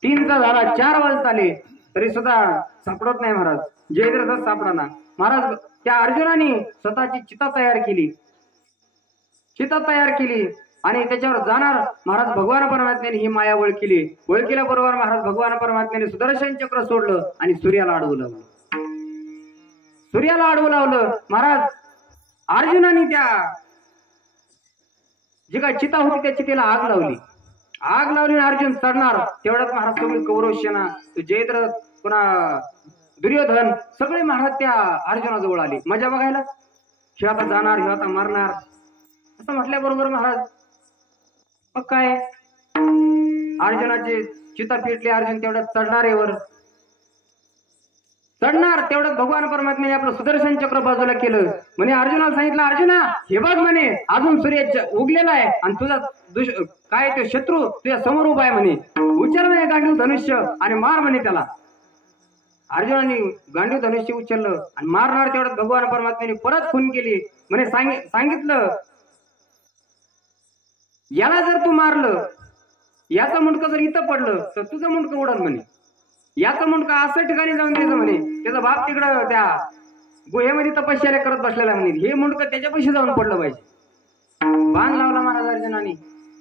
3चा झाला, 4 वाजत आले तरी सुद्धा सापडत नाही महाराज. जयद्रथच सापडना महाराज. त्या अर्जुनाने स्वतःची चिता तयार केली आणि त्याच्यावर जाणार महाराज. भगवान परमात्म्याने ही माया ओळखली. ओळखल्याबरोबर महाराज भगवान परमात्म्याने सुदर्शन चक्र सोडलं आणि सूर्याला अडवू लावलं महाराज. अर्जुनाने त्या जी काय चिता होती त्या चितेला आग लावली आणि अर्जुन चढणार तेवढ्यात महाराज सगळी कौरव सेना, जयद्रथ, पुन्हा दुर्योधन सगळे महाराज त्या अर्जुनाजवळ आले मजा बघायला. हे आता जाणार, हे आता मरणार असं म्हटल्याबरोबर महाराज मग काय अर्जुनाची चिता पेटली. अर्जुन तेवढ्यात चढणार तेवढ्यात भगवान परमात्म्याने आपलं सुदर्शन चक्र बाजूला केलं. म्हणे अर्जुनाला सांगितलं, अर्जुना हे बघ म्हणे अजून सूर्य उगलेला आहे आणि तुझा काय तो शत्रू तुझ्या समोर उभा आहे म्हणे. उचल म्हणे गांडीव धनुष्य आणि मार म्हणे त्याला. अर्जुनाने गांडीव धनुष्य उचललं आणि मारणार तेवढ्यात भगवान परमात्म्याने परत खून केली. म्हणे सांगितलं याला जर तू मारलं, याचं मुंडकं जर इथं पडलं तर तुझं मुंडकं उडल म्हणे. याचं मुंडकं असं ठिकाणी जाऊन द्यायचं म्हणे. त्याचा बाप तिकडं त्या गुहेमध्ये तपश्चर्या करत बसलेला म्हणे. हे मुंडकं त्याच्यापाशी जाऊन पडलं पाहिजे. बाण लावला महाराज अर्जुनाने.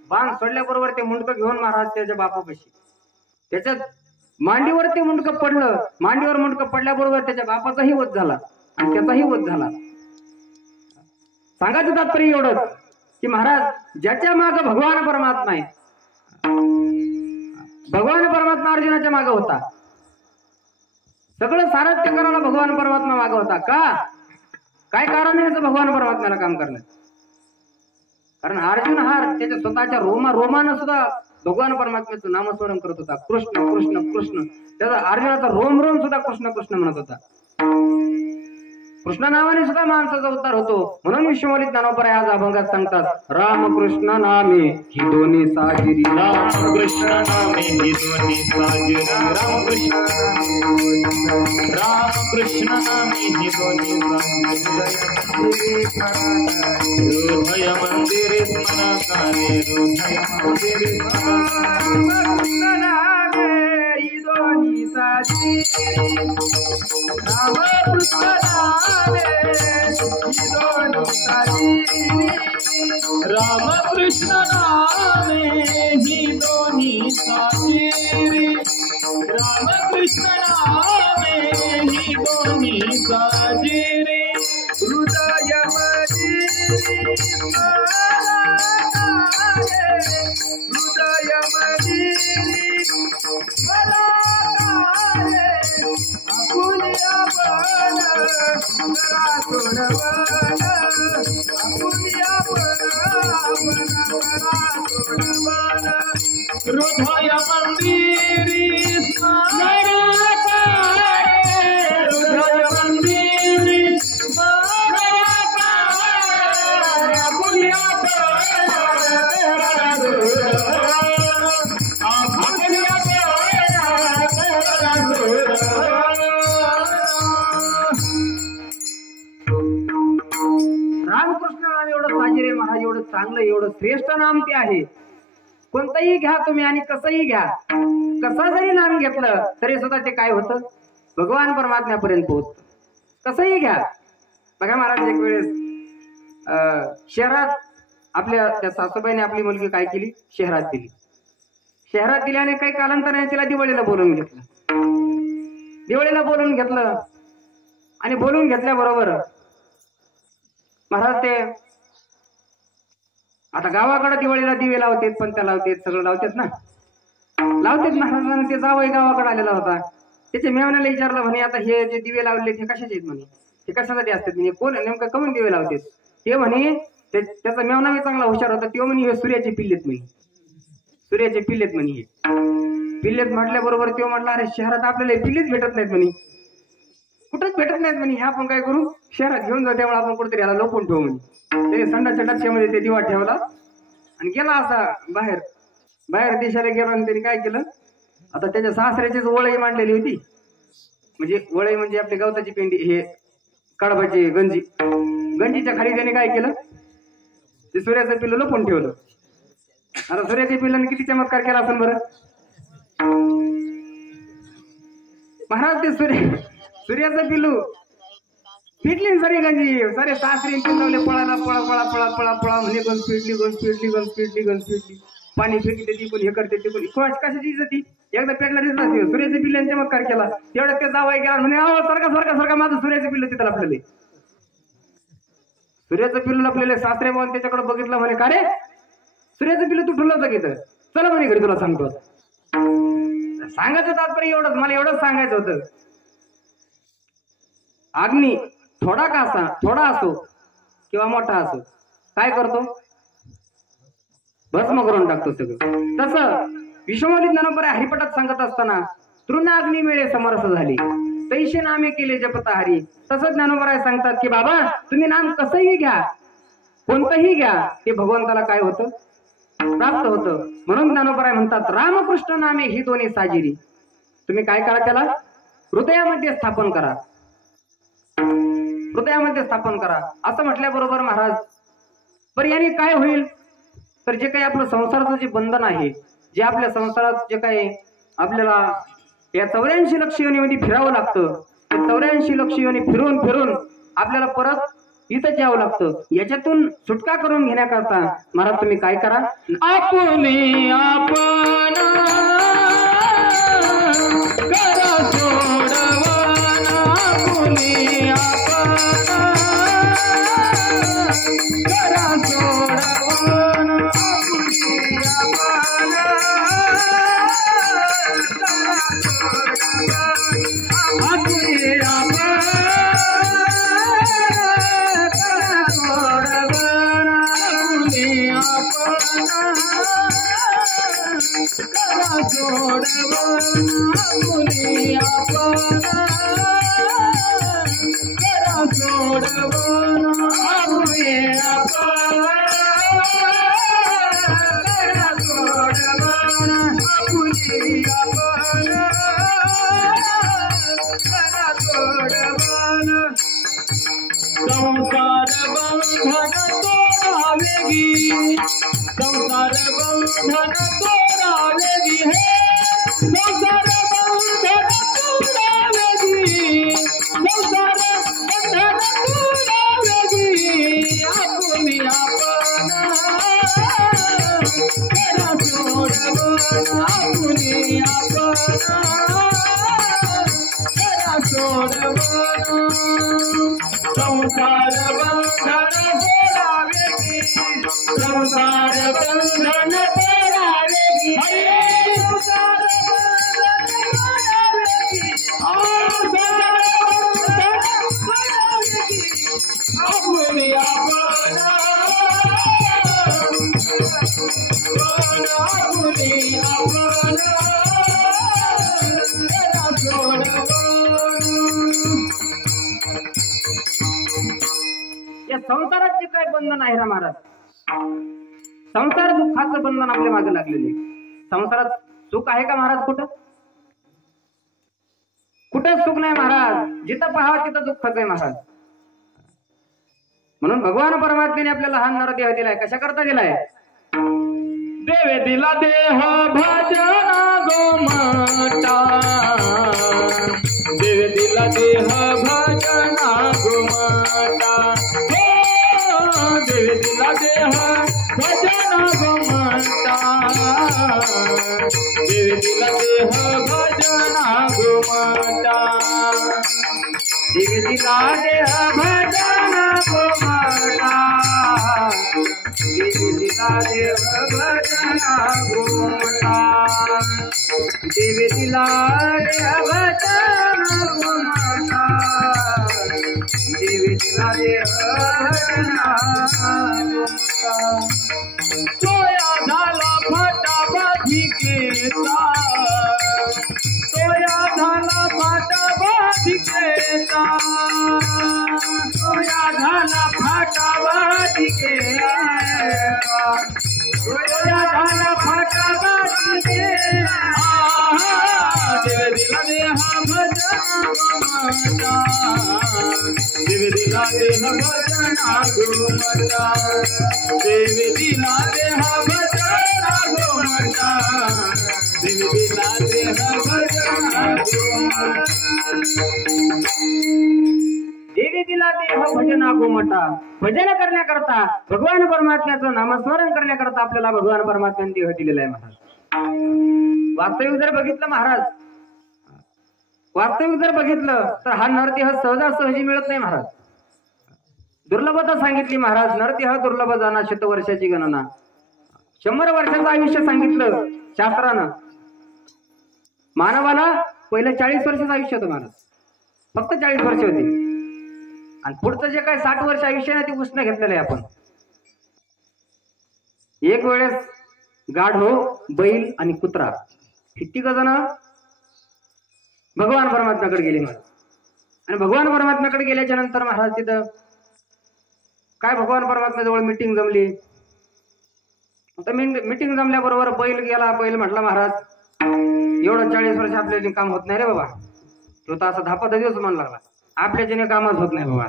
बाण सोडल्याबरोबर ते मुंडकं घेऊन महाराज त्याच्या बापापाशी, त्याच्यात मांडीवर ते मुंडकं पडलं. मांडीवर मुंडकं पडल्याबरोबर त्याच्या बापाचाही वध झाला आणि त्याचाही वध झाला. सांगायचं तात्पर्य एवढंच की महाराज ज्याच्या मागे भगवान परमात्मा आहे, भगवान परमात्मा अर्जुनाच्या मागे होता. सगळं सारथ्य करायला भगवान परमात्मा मागे होता. का? काय कारण आहे भगवान परमात्म्याला काम करण्यात? कारण अर्जुन हा त्याच्या स्वतःच्या रोमानं सुद्धा भगवान परमात्म्याचं नामस्मरण करत होता. कृष्ण कृष्ण कृष्ण. त्याचा अर्जुनाचा रोम सुद्धा कृष्ण कृष्ण म्हणत होता. कृष्ण नावाने सुद्धा माणसाचा उद्धार होतो. म्हणून विश्वमौली ज्ञानोबराय आज अभंगात सांगतात, रामकृष्ण नामे ही दोन्ही साजिरी. रामकृष्ण नामे ही दोन्ही साजिरी. रामकृष्ण नामे ही दोन्ही साजिरी. हृदय मंदिरे स्मरणारे. हृदय मंदिरे रामकृष्ण नामे ही दोन्ही साजिरी. रामकृष्ण नामे ही दोन्ही साजिरी. रामकृष्ण नामे ही दोन्ही साजिरी. रामकृष्ण नामे ही दोन्ही साजिरी. हृदय मंदिरे हृदय मंदिरे आपुल्या पण करा सोडवण. आपुल्या पण करा सोडवण. हृदय मंदिरी स्मरणारे. हृदय मंदिरी स्मरणारे. आपुल्या रामकृष्ण नाम एवढं साजिरे महाराज, एवढं चांगलं, एवढं श्रेष्ठ नाम ते आहे. कोणतंही घ्या तुम्ही आणि कसंही घ्या, कसं जरी नाम घेतलं तरी सुद्धा ते काय होतं? भगवान परमात्म्यापर्यंत पोहोचत. कसंही घ्या. बघा महाराज, एक वेळेस शहरात आपल्या त्या सासूबाईने आपली मुलगी काय केली? शहरात दिली. शहरात दिल्याने काही कालांतराने तिला दिवाळीला बोलवून घेतलं. दिवाळीला बोलवून घेतलं आणि बोलवून घेतल्याबरोबर महाराज ते आता गावाकडे दिवाळीला दिवे लावतेत, पण त्या लावतेत, सगळं लावतेत ना, लावतेत. महाराजांना ते जावई गावाकडे आलेला होता. त्याच्या मेवण्याला विचारलं, म्हणे आता हे जे दिवे लावले ते कशाचे आहेत? म्हणे ते कशासाठी असतात? म्हणजे कोण नेमकं कमून दिवे लावतेत? ते म्हणे त्याचा मेवना मी चांगला हुशार होता. ते म्हणे हे सूर्याचे पिल्लेत. म्हणे सूर्याचे पिल्लेत. म्हणे हे पिल्लेत म्हटल्याबरोबर तो म्हटला, अरे शहरात आपल्याला पिल्लेच भेटत नाहीत. म्हणे कुठंच भेटत नाहीत. म्हणे हे आपण काय करू? शहरात घेऊन जाऊ, त्यामुळे आपण कुठेतरी याला लपवून ठेवू. म्हणे त्याने संडाच्या डबक्यामध्ये ते दिवा ठेवला आणि गेला असा बाहेर देशाला गेला. आणि त्यांनी काय केलं, आता त्याच्या सासऱ्याचीच वळई मांडलेली होती. म्हणजे वळई म्हणजे आपली गवताची पेंडी, हे कडबाची गंजीच्या खाली त्याने काय केलं, ते सूर्याचं पिल्लू लपवून ठेवलं. आता सूर्याच्या पिल्लाने किती चमत्कार केला असेल बरं महाराज. ते सूर्याचं पिल्लू पिटली सारी गंजी, सारे सासरी पिल्लवले पळाला, पळा पळा पळा पळा पळा म्हणे. गंज पिटली. पाणी फेकते ती, पण हे करते ते, पण कशाची ती एकदा पेटला दिसला. सूर्याच्या पिल्ल्याने चमत्कार केला. तेवढ्यात ते जावाई गेला, म्हणे सारखा माझं सूर्याचं पिल्लू तिथं लपलेले. सूर्याचं पिल्लू लपलेले. सासरे भाऊन त्याच्याकडे बघितलं, म्हणे का रे सूर्याचं पिल्लू तू ठुलं होतं घेत? चला म्हणे घरी, तुला सांगतो. सांगायचं तात्पर्य एवढंच, मला एवढंच सांगायचं होतं. अग्नी थोडा असो किंवा मोठा असो, काय करतो? भस्म करून टाकतो सगळं. तसं विश्वमौली ज्ञानोबराय हरिपटात सांगत असताना, तृण अग्नी मिळे समरस झाली, तैशे नामे केले जपता हरी. तसं ज्ञानोबराय सांगतात की बाबा, तुम्ही नाम कसंही घ्या, कोणतंही घ्या, ते भगवंताला काय होतं? प्राप्त होतं. म्हणून ज्ञानोबराय म्हणतात, रामकृष्ण नामे ही दोन्ही साजिरी. तुम्ही काय करा? त्याला हृदयामध्ये स्थापन करा. हृदयामध्ये स्थापन करा. असं म्हटल्याबरोबर महाराज, पर याने काय होईल? तर जे काही आपलं संसाराचं जे बंधन आहे, जे आपल्या संसारात जे काही आपल्याला या 84 लक्ष योनीमध्ये फिरावं लागतं, ते 84 लक्ष योनी फिरून आपल्याला परत इथं यावं लागतं. याच्यातून सुटका करून घेण्याकरता महाराज तुम्ही काय करा? आपने आपण करा सोडवना कुणी आपण करा सोडवना कुणी आपण आपुले आपण करा सोडवना कुणी आपण करा सोडवना कुणी आपण करा सोडवना आपुले आपण करा सोडवना आपुले आपण करा सोडवना संसार बंधन तोडावेगी संसार बंधन तोडावेगी हे संसार बंधन तोडावेगी संसार बंधन तोडावेगी आपुले आपण करा सोडवना आपुले आपण करा सोडवना संसार बंधन तोडावेगी संसार बंधन तोडावेगी संसार बंधन तोडावेगी आपुले आपण आपुले आपण करा सोडवना या संसारात जे काय बंधन आहे ना महाराज, संसार दुःखाचं बंधन आपल्या मागे लागलेले. संसारात सुख आहे का महाराज? कुठं कुठं सुख नाही महाराज. जिथं पाहावं तिथं दुःखच आहे महाराज. म्हणून भगवान परमात्म्याने आपल्याला हा नरदेह दिलाय. कशा करता दिलाय? देवे दिला देह भजना गोमाता देवे दिला देह भजना गोमाता देवे दिला देह भजना गोमाता देवे दिला देह भजना गोमाता देवी दिला देह भजना गोमाता देवी दिला देह भजना गोमाता देवी दिला देह भजना गोमाता देवी दिला देह भजना गोमाता. सोया झाला फटाफटी केता सोया झाला फटाफटी केता सोया झाला फाटावाटी केला सोया झाला फाटावाटी केला देवे दिला देह भजना गोमाता देवे दिला देह भजना गोमाता देवे दिला देह भजना गोमाता देवे दिला देह भजना गोमाता देवी दिला देह भजना गोमटा. भजन करण्याकरता भगवान परमात्म्याचं नामस्मरण करण्याकरता आपल्याला भगवान परमात्म्याने देह दिलेला आहे महाराज. वास्तविक जर बघितलं महाराज, वास्तविक जर बघितलं तर हा नरदेह सहजासहजी मिळत नाही महाराज. दुर्लभता सांगितली महाराज. नरदेह दुर्लभ जाना शतवर्षाची गणना. 100 वर्षाचं आयुष्य सांगितलं शास्त्रानं. मानवाला पहिलं 40 वर्षाचं आयुष्य होतं महाराज. फक्त 40 वर्ष होती. आणि पुढचं जे काय 60 वर्ष आयुष्य आहे ते उष्ण घेतलेलं आहे आपण. एक वेळेस गाढव, बैल आणि कुत्रा ही 3 जण भगवान परमात्म्याकडे गेले महाराज. आणि भगवान परमात्म्याकडे गेल्याच्या नंतर महाराज तिथं काय भगवान परमात्म्याजवळ मीटिंग जमली. आता मीटिंग जमल्याबरोबर बैल गेला. बैल म्हटला महाराज एवढं 40 वर्ष आपल्याला काम होत नाही रे बाबा. तो तर असं धापा दिवस म्हणू लागला आपल्याच्याने कामच होत नाही बाबा.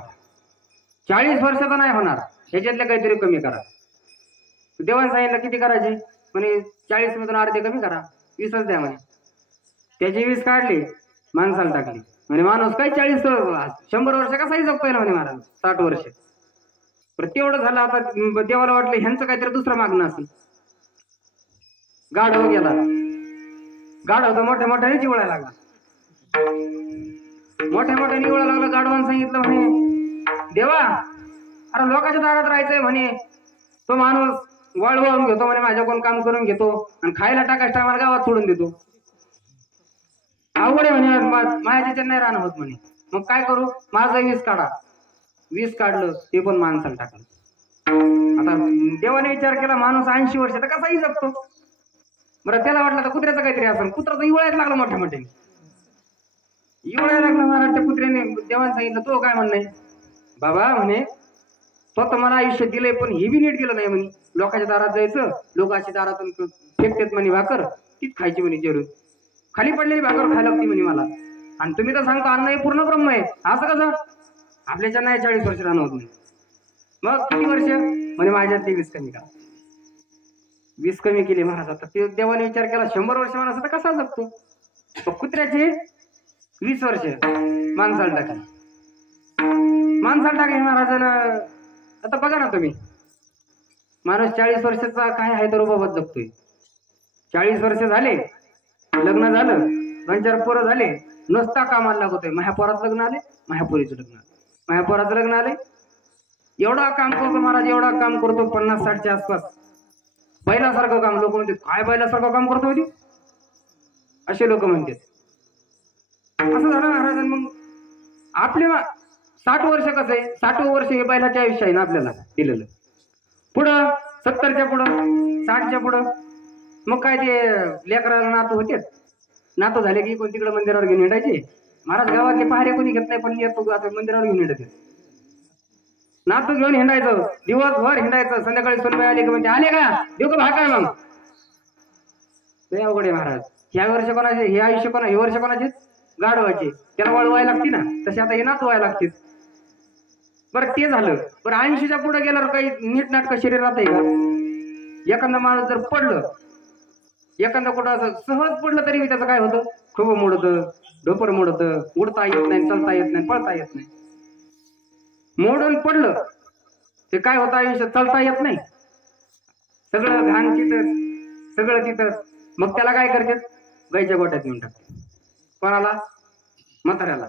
40 वर्ष तर नाही होणार, ह्याच्यातले काहीतरी कमी करा. देवाने सांगितलं किती करायचे म्हणे 40 मधून अर्धे कमी करा, 20च द्या म्हणे. त्याची 20 काढली माणसाला टाकली म्हणे माणूस काय 40 100 वर्ष कसाही जगतोय ना म्हणे महाराज 60 वर्ष. पण तेवढं झालं. आता देवाला वाटलं ह्यांचं काहीतरी दुसरं मागणं असेल. गाढव गेला. गाढ होतं मोठ्या मोठ्याने चिवळायला लागला. मोठ्या मोठ्याने चिवळायला लागला. गाढवानं सांगितलं म्हणे देवा अरे लोकांच्या दारात राहायचंय म्हणे. तो माणूस वळवळून घेतो म्हणे माझ्याकडून काम करून घेतो आणि खायला टाकायचं टायमाला गावात सोडून देतो. अवघड आहे म्हणे माझ्या नाही राहणं होत म्हणे. मग काय करू माझं 20 काढा. 20 काढलं ते पण माणसाला टाकलं. आता देवाने विचार केला माणूस 80 वर्ष तर कसाही जगतो. बरं त्याला वाटलं तर कुत्र्याचं काहीतरी असेल. कुत्रा तर इवळायला लागला मोठ्या मोठ्याने. इवळायला लागला महाराज. त्या कुत्र्याने देवाने सांगितलं तो काय म्हणणं बाबा म्हणे तो मला आयुष्य दिलंय पण हे बी नीट गेलं नाही म्हणे. लोकांच्या दारात जायचं लोकांच्या दारातून फेकतेत म्हणे भाकर तीच खायची म्हणे जेरून. खाली पडलेली भाकर खायला लागते म्हणे मला. आणि तुम्ही तर सांगता अन्न हे पूर्ण ब्रह्म आहे. असं कसं आपल्याच्या नाही 40 वर्ष राहणं होत नाही. मग किती वर्ष म्हणे माझ्यातली 20 कमी करा. 20 कमी केली महाराज. आता ते देवाने विचार केला 100 वर्ष माणूस आता कसा जगतो. कुत्र्याचे 20 वर्ष माणसाला टाकले. माणसाला टाकले महाराजानं. आता बघा ना तुम्ही माणूस 40 वर्षाचा काय आहे तर बाबत जगतोय. 40 वर्ष झाले लग्न झालं 2-4 पोरं झाले नुसता कामाला लागतोय. महापोरात लग्न आले महापोरीचं लग्न आले महापोराचं लग्न आले. एवढा काम करतो महाराज एवढा काम करतो 50-60च्या आसपास. बैलासारखं काम. लोक म्हणतात काय बैलासारखं काम करतो होती असे लोक म्हणतात. असं झालं महाराज. मग आपले 60 वर्ष कसं आहे 60 वर्ष हे बैलाचे आयुष्य आहे ना आपल्याला दिलेलं. पुढं 70च्या पुढं 60च्या पुढं मग काय ते लेकराला नातू होते. नातू झाले की कोण तिकडे मंदिरावर घेऊन हिंडायचे. महाराज गावातले पहारे कोणी घेत नाही पण येतो आता मंदिरावर घेऊन हिंडायचे. नातू घेऊन हिंडायचं दिवसभर हिंडायचं. संध्याकाळी सोनबाई आले की म्हणते आले का देऊ का भाकर मग. लय अवघड आहे महाराज. ह्या वर्ष कोणाचे हे आयुष्य कोणा हे वर्ष कोणाचे गाढवायचे. त्याला वळवायला लागते ना तसे आता हे नातू व्हायला लागते. बरं ते झालं. बरं 80च्या पुढे गेल्यावर काही नीट नाटक शरीर राहतंय का. एखादा माणूस जर पडलं एखादा कुठं असं सहज पडलं तरी त्याचं काय होतं खूप मोडतं ढोपर मोडतं. उडता येत नाही चालता येत नाही पळता येत नाही. मोडून पडलं ते काय होतं आयुष्य चालता येत नाही. सगळं घाण तिथं सगळं तिथं. मग त्याला काय करतात गाईच्या गोट्यात नेऊन टाकते. कोणाला म्हाताऱ्याला.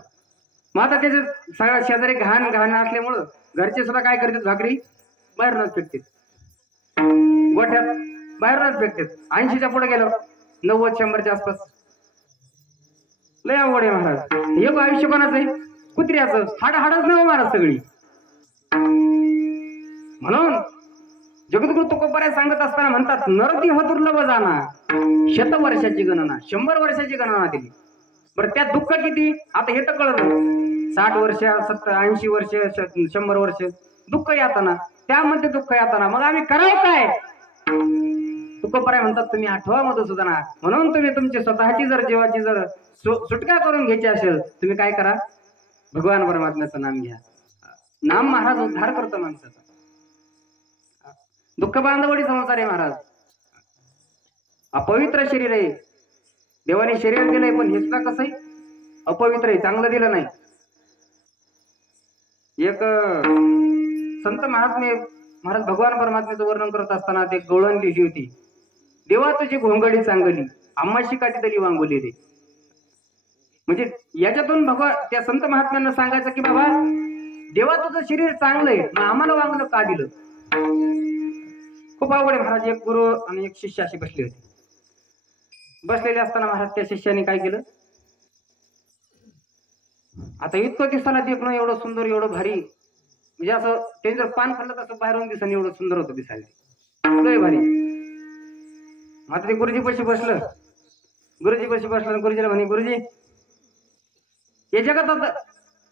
मग आता त्याचे सगळ्या शेजारी घाण घाण असल्यामुळं घरचे सुद्धा काय करतात भाकरी बाहेरूनच फेकतात. गोठ्यात बाहेरूनच फेकतात. 80च्या पुढे गेल्यावर 90-100च्या आसपास. लय अवघड आहे महाराज. हे आयुष्य कोणाचं आहे कुत्र्याचं. हाडच नव महाराज सगळी. म्हणून जगद्गुरु तुकोबाराय सांगत असताना म्हणतात नरदेह दुर्लभ जाना 100 वर्षाची गणना 100 वर्षाची गणना दिली. बरं त्यात दुःख किती आता हे तर कळलं. 60 वर्ष 70 80 वर्ष 100 वर्ष दुःख येताना त्यामध्ये दुःख येताना मग आम्ही करावं काय. तुकोबाराय म्हणतात तुम्ही आठवा मधुसूदना. म्हणून तुम्ही तुमची स्वतःची जर जीवाची जर सुटका करून घ्यायची असेल तुम्ही काय करा भगवान परमात्म्याचं नाम घ्या. नाम महाराज उद्धार करतो माणसाचा. दुःख बांधवडी संसार आहे महाराज. अपवित्र शरीर आहे. देवाने शरीर दिलंय पण हे सुद्धा कसं आहे अपवित्र आहे चांगलं दिलं नाही. एक संत महात्मे महाराज भगवान परमात्म्याचं वर्णन करत असताना ते गवळण लिहिली होती. देवा तुझी घोंगडी चांगली आम्हाशी काठी तरी वांगोली रे. म्हणजे याच्यातून भगवान त्या संत महात्म्यांना सांगायचं की बाबा देवा तुझं शरीर चांगलं आहे मग आम्हाला वांगलं का दिलं. खूप अवघड आहे महाराज. एक गुरु आणि एक शिष्य अशी बसले होते. बसलेले असताना महाराज त्या शिष्याने काय केलं आता इतकं दिसायला देखणं एवढं सुंदर एवढं भारी म्हणजे असं ते जर पान खाल्लं तर असं बाहेरून दिसायला एवढं सुंदर होतं दिसायला लय भारी. आता ते गुरुजी पाशी बसलं. गुरुजी पाशी बसलं गुरुजीला म्हणे गुरुजी या जगात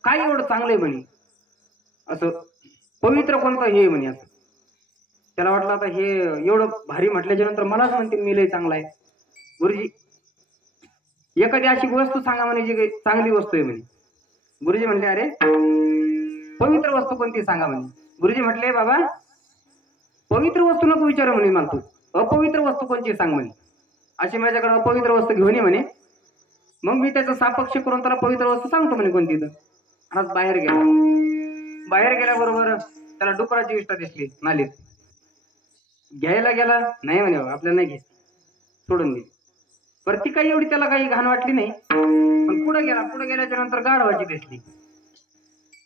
काय एवढं चांगलं आहे म्हणे असं पवित्र कोणतं हे म्हणे. असं त्याला वाटलं आता हे एवढं भारी म्हटल्याच्या नंतर मलाच म्हणते मी लय चांगला आहे. गुरुजी एखादी अशी वस्तू सांगा म्हणे जी चांगली वस्तू आहे म्हणे. गुरुजी म्हणले अरे पवित्र वस्तू कोणती सांगा म्हणे. गुरुजी म्हटले बाबा पवित्र वस्तू नको विचारू म्हणे मला तू अपवित्र वस्तू कोणती सांग म्हणे. अशी माझ्याकडे अपवित्र वस्तू घेऊन ये म्हणे मग मी त्याचा सापक्ष करून त्याला पवित्र वस्तू सांगतो म्हणे कोणती. तर आज बाहेर गेला. बाहेर गेल्याबरोबर त्याला डुकराची विष्ठा दिसली नालीत. घ्यायला गेला नाही म्हणे आपल्याला नाही घे सोडून दे. बरं ती काही एवढी त्याला काही घाण वाटली नाही, पण पुढे गेल्याच्या नंतर गाढवाची दिसली.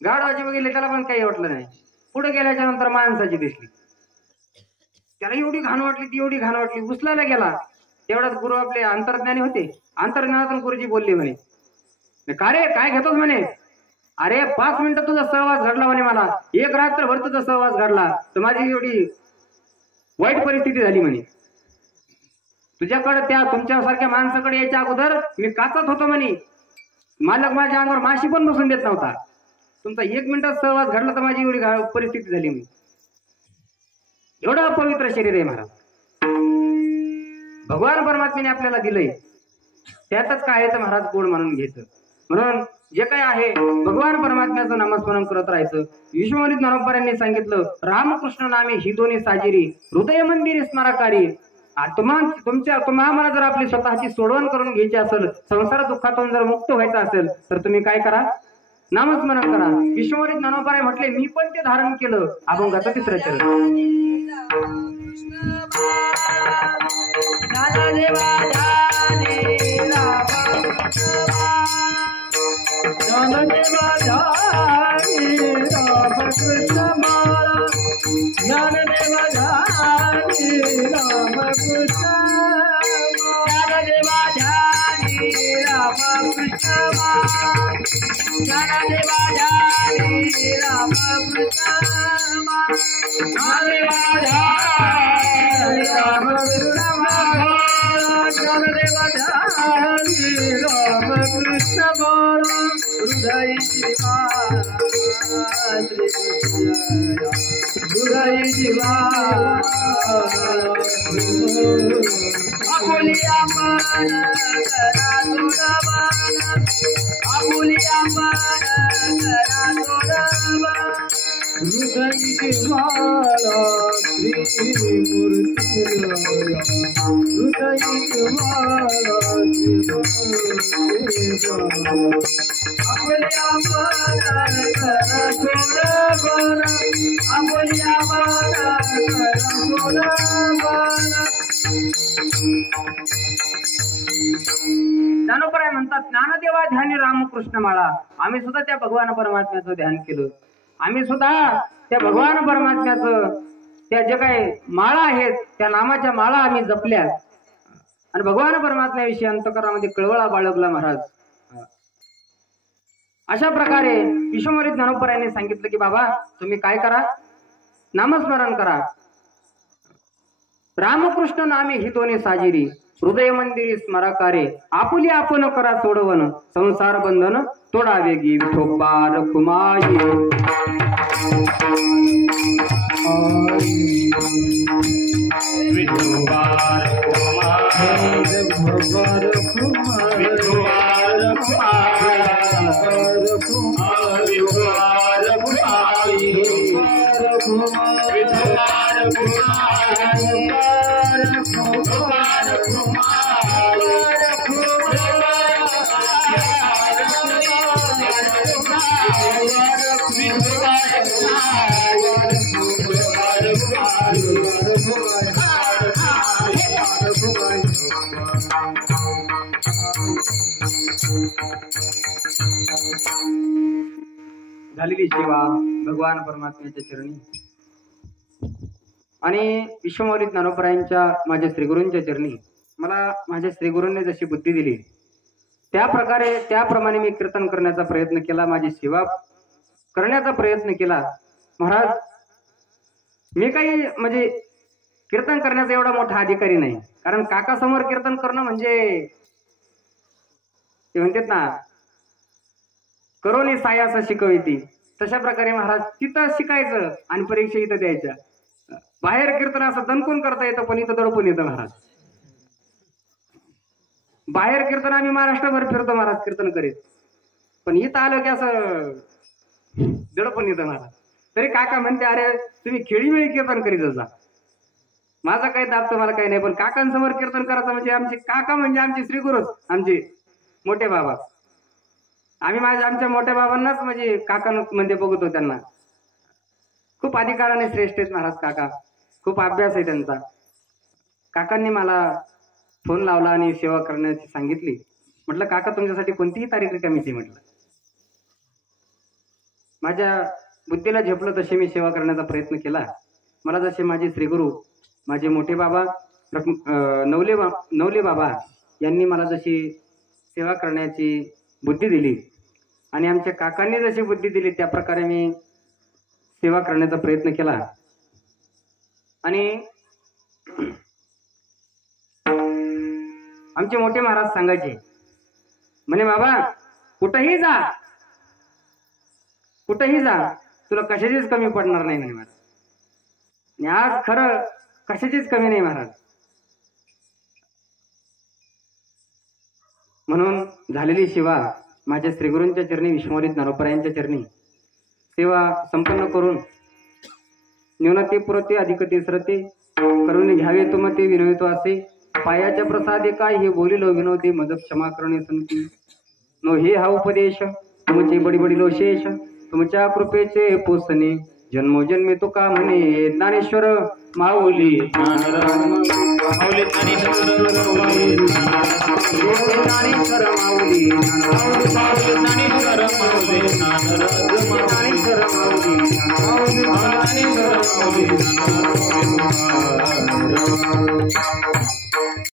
गाढवाची बघितली त्याला पण काही वाटलं नाही. पुढे गेल्याच्या नंतर माणसाची दिसली, त्याला एवढी घाण वाटली, ती एवढी घाण वाटली, उचलायला गेला. तेवढ्यात गुरु आपले अंतर्ज्ञानी होते. अंतर्ज्ञानातून गुरुजी बोलले म्हणे, का रे काय घेतोस म्हणे. अरे 5 मिनिटं तुझा सहवास घडला म्हणे, मला 1 रात्रभर तुझा सहवास घडला तर माझी एवढी वाईट परिस्थिती झाली म्हणे. तुझ्याकडे त्या तुमच्यासारख्या माणसाकडे यायच्या अगोदर मी काचत होतो म्हणे. मालक माझ्या अंगावर माशी पण बसून देत नव्हता. तुमचा 1 मिनिटात सहवास घडला तर माझी एवढी परिस्थिती झाली म्हणे. एवढं पवित्र शरीर आहे महाराज. भगवान परमात्म्याने आपल्याला दिलंय, त्यातच काय आहे तर महाराज गोड म्हणून घ्यायचं. म्हणून जे काय आहे भगवान परमात्म्याचं नामस्मरण करत राहायचं. विश्वमोनी ज्ञानोबांनी सांगितलं, रामकृष्ण नामे ही दोन्ही साजिरी, हृदय मंदिर स्मारकारी. तुम्हाला जर आपली स्वतःची सोडवण करून घ्यायची असेल, संसार दुःखातून जर मुक्त व्हायचं असेल तर तुम्ही काय करा, नामस्मरण करा. विश्वमोनी ज्ञानोबाने म्हटले, मी पण ते धारण केलं. अभंगाचं 3रं चरण. ज्ञानदेवा झाली रामकृष्ण माळा, ज्ञानदेवा झाली रामकृष्ण, ज्ञानदेवा झाली रामकृष्ण माळा, ज्ञानदेवा झाली रामकृष्ण माळा, ज्ञानदेवा झाली रामकृष्ण माळा, ज्ञानदेवा झाली रामकृष्ण माळा. हृदयी जीवा आपुलिया मन करा तोडवान, आपुलिया मन करा तोडवान. हृदयी जीवाला त्रिमूर्ती, हृदयी जीवाला त्रिमूर्ती. आपुलिया मन करा तोडवान, आपुलिया मन करा तोडवान. ज्ञानोबराय म्हणतात, ज्ञानदेवा ध्यानी रामकृष्ण माळा. आम्ही सुद्धा त्या भगवान परमात्म्याचं ध्यान केलं. आम्ही सुद्धा त्या भगवान परमात्म्याचं त्या जे काही माळा आहेत त्या नामाच्या माळा आम्ही जपल्या आणि भगवान परमात्म्याविषयी अंतकरणामध्ये कळवळा बाळगला महाराज. अशा प्रकारे विश्वमोनी ज्ञानोबरायांनी सांगितलं की बाबा तुम्ही काय करा, नामस्मरण करा. रामकृष्ण नामे ही दोन्ही साजिरी, हृदय मंदिरी स्मराकारे. आपुली आपण करा सोडवण, संसार बंधन तोडावे गी. विठोबा रखुमाई विठोबा झालेली सेवा भगवान परमात्म्याच्या चरणी आणि विश्वमौली ज्ञानोबरायांच्या माझ्या श्रीगुरूंच्या चरणी मला माझ्या श्रीगुरूंनी जशी बुद्धी दिली त्याप्रमाणे मी कीर्तन करण्याचा प्रयत्न केला, माझी सेवा करण्याचा प्रयत्न केला. महाराज मी काही म्हणजे कीर्तन करण्याचा एवढा मोठा अधिकारी नाही, कारण काका समोर कीर्तन करणं म्हणजे ते म्हणतात ना करोनी सायास शिकविती, तशा प्रकारे महाराज तिथं शिकायचं आणि परीक्षा इथं द्यायच्या. बाहेर कीर्तन असं दणकून करता येतं पण इथं दडपून येतं महाराज. बाहेर कीर्तन आम्ही महाराष्ट्रभर फिरतो महाराज कीर्तन करीत, पण इथं आलं की असं दडपून येतं महाराज. तरी काका म्हणते अरे तुम्ही खेळीमेळी कीर्तन करीत जा, माझा काही दाब तुम्हाला काही नाही, पण काकांसमोर कीर्तन करायचं म्हणजे आमचे काका म्हणजे आमचे श्रीगुरूच, आमचे मोठे बाबा. आम्ही आमच्या मोठ्या बाबांनाच म्हणजे काकांमध्ये बघतो. त्यांना खूप अधिकाराने श्रेष्ठ आहेत महाराज काका, खूप अभ्यास आहे त्यांचा. काकांनी मला फोन लावला आणि सेवा करण्याची सांगितली. म्हटलं काका तुमच्यासाठी कोणतीही तारीख रिकामी आहे म्हटलं. माझ्या बुद्धीला झेपलं तसे मी सेवा करण्याचा प्रयत्न केला. मला जसे माझे श्रीगुरु माझे मोठे बाबा नवले बाबा यांनी मला जशी सेवा करण्याची बुद्धी दिली आणि आमच्या काकांनी जशी बुद्धी दिली त्या प्रकारे मी सेवा करण्याचा प्रयत्न केला. आणि आमचे मोठे महाराज सांगायचे म्हणे बाबा कुठेही जा तुला कशाचीच कमी पडणार नाही म्हणे महाराज. आणि आज खरं कशाचीच कमी नाही महाराज. म्हणून झालेली सेवा माझ्या श्रीगुरूंच्या चरणी विश्वमारी ज्ञानोबरायांच्या चरणी सेवा संपन्न करून न्यूनते पुरते अधिकते सरते करून घ्यावे तुम ते विनवितो असे पायाच्या प्रसादे काय हे बोलिलो विनोदे मज क्षमा करणे संती नो हे हा उपदेश तुमचे बडी बडी लोशेष तुमच्या कृपेचे पोसणे जन्मोजन्मी तुका म्हणे ज्ञानेश्वर माऊली ज्ञानेश्वर माऊली ज्ञानेश्वर माऊली ज्ञानेश्वर माऊली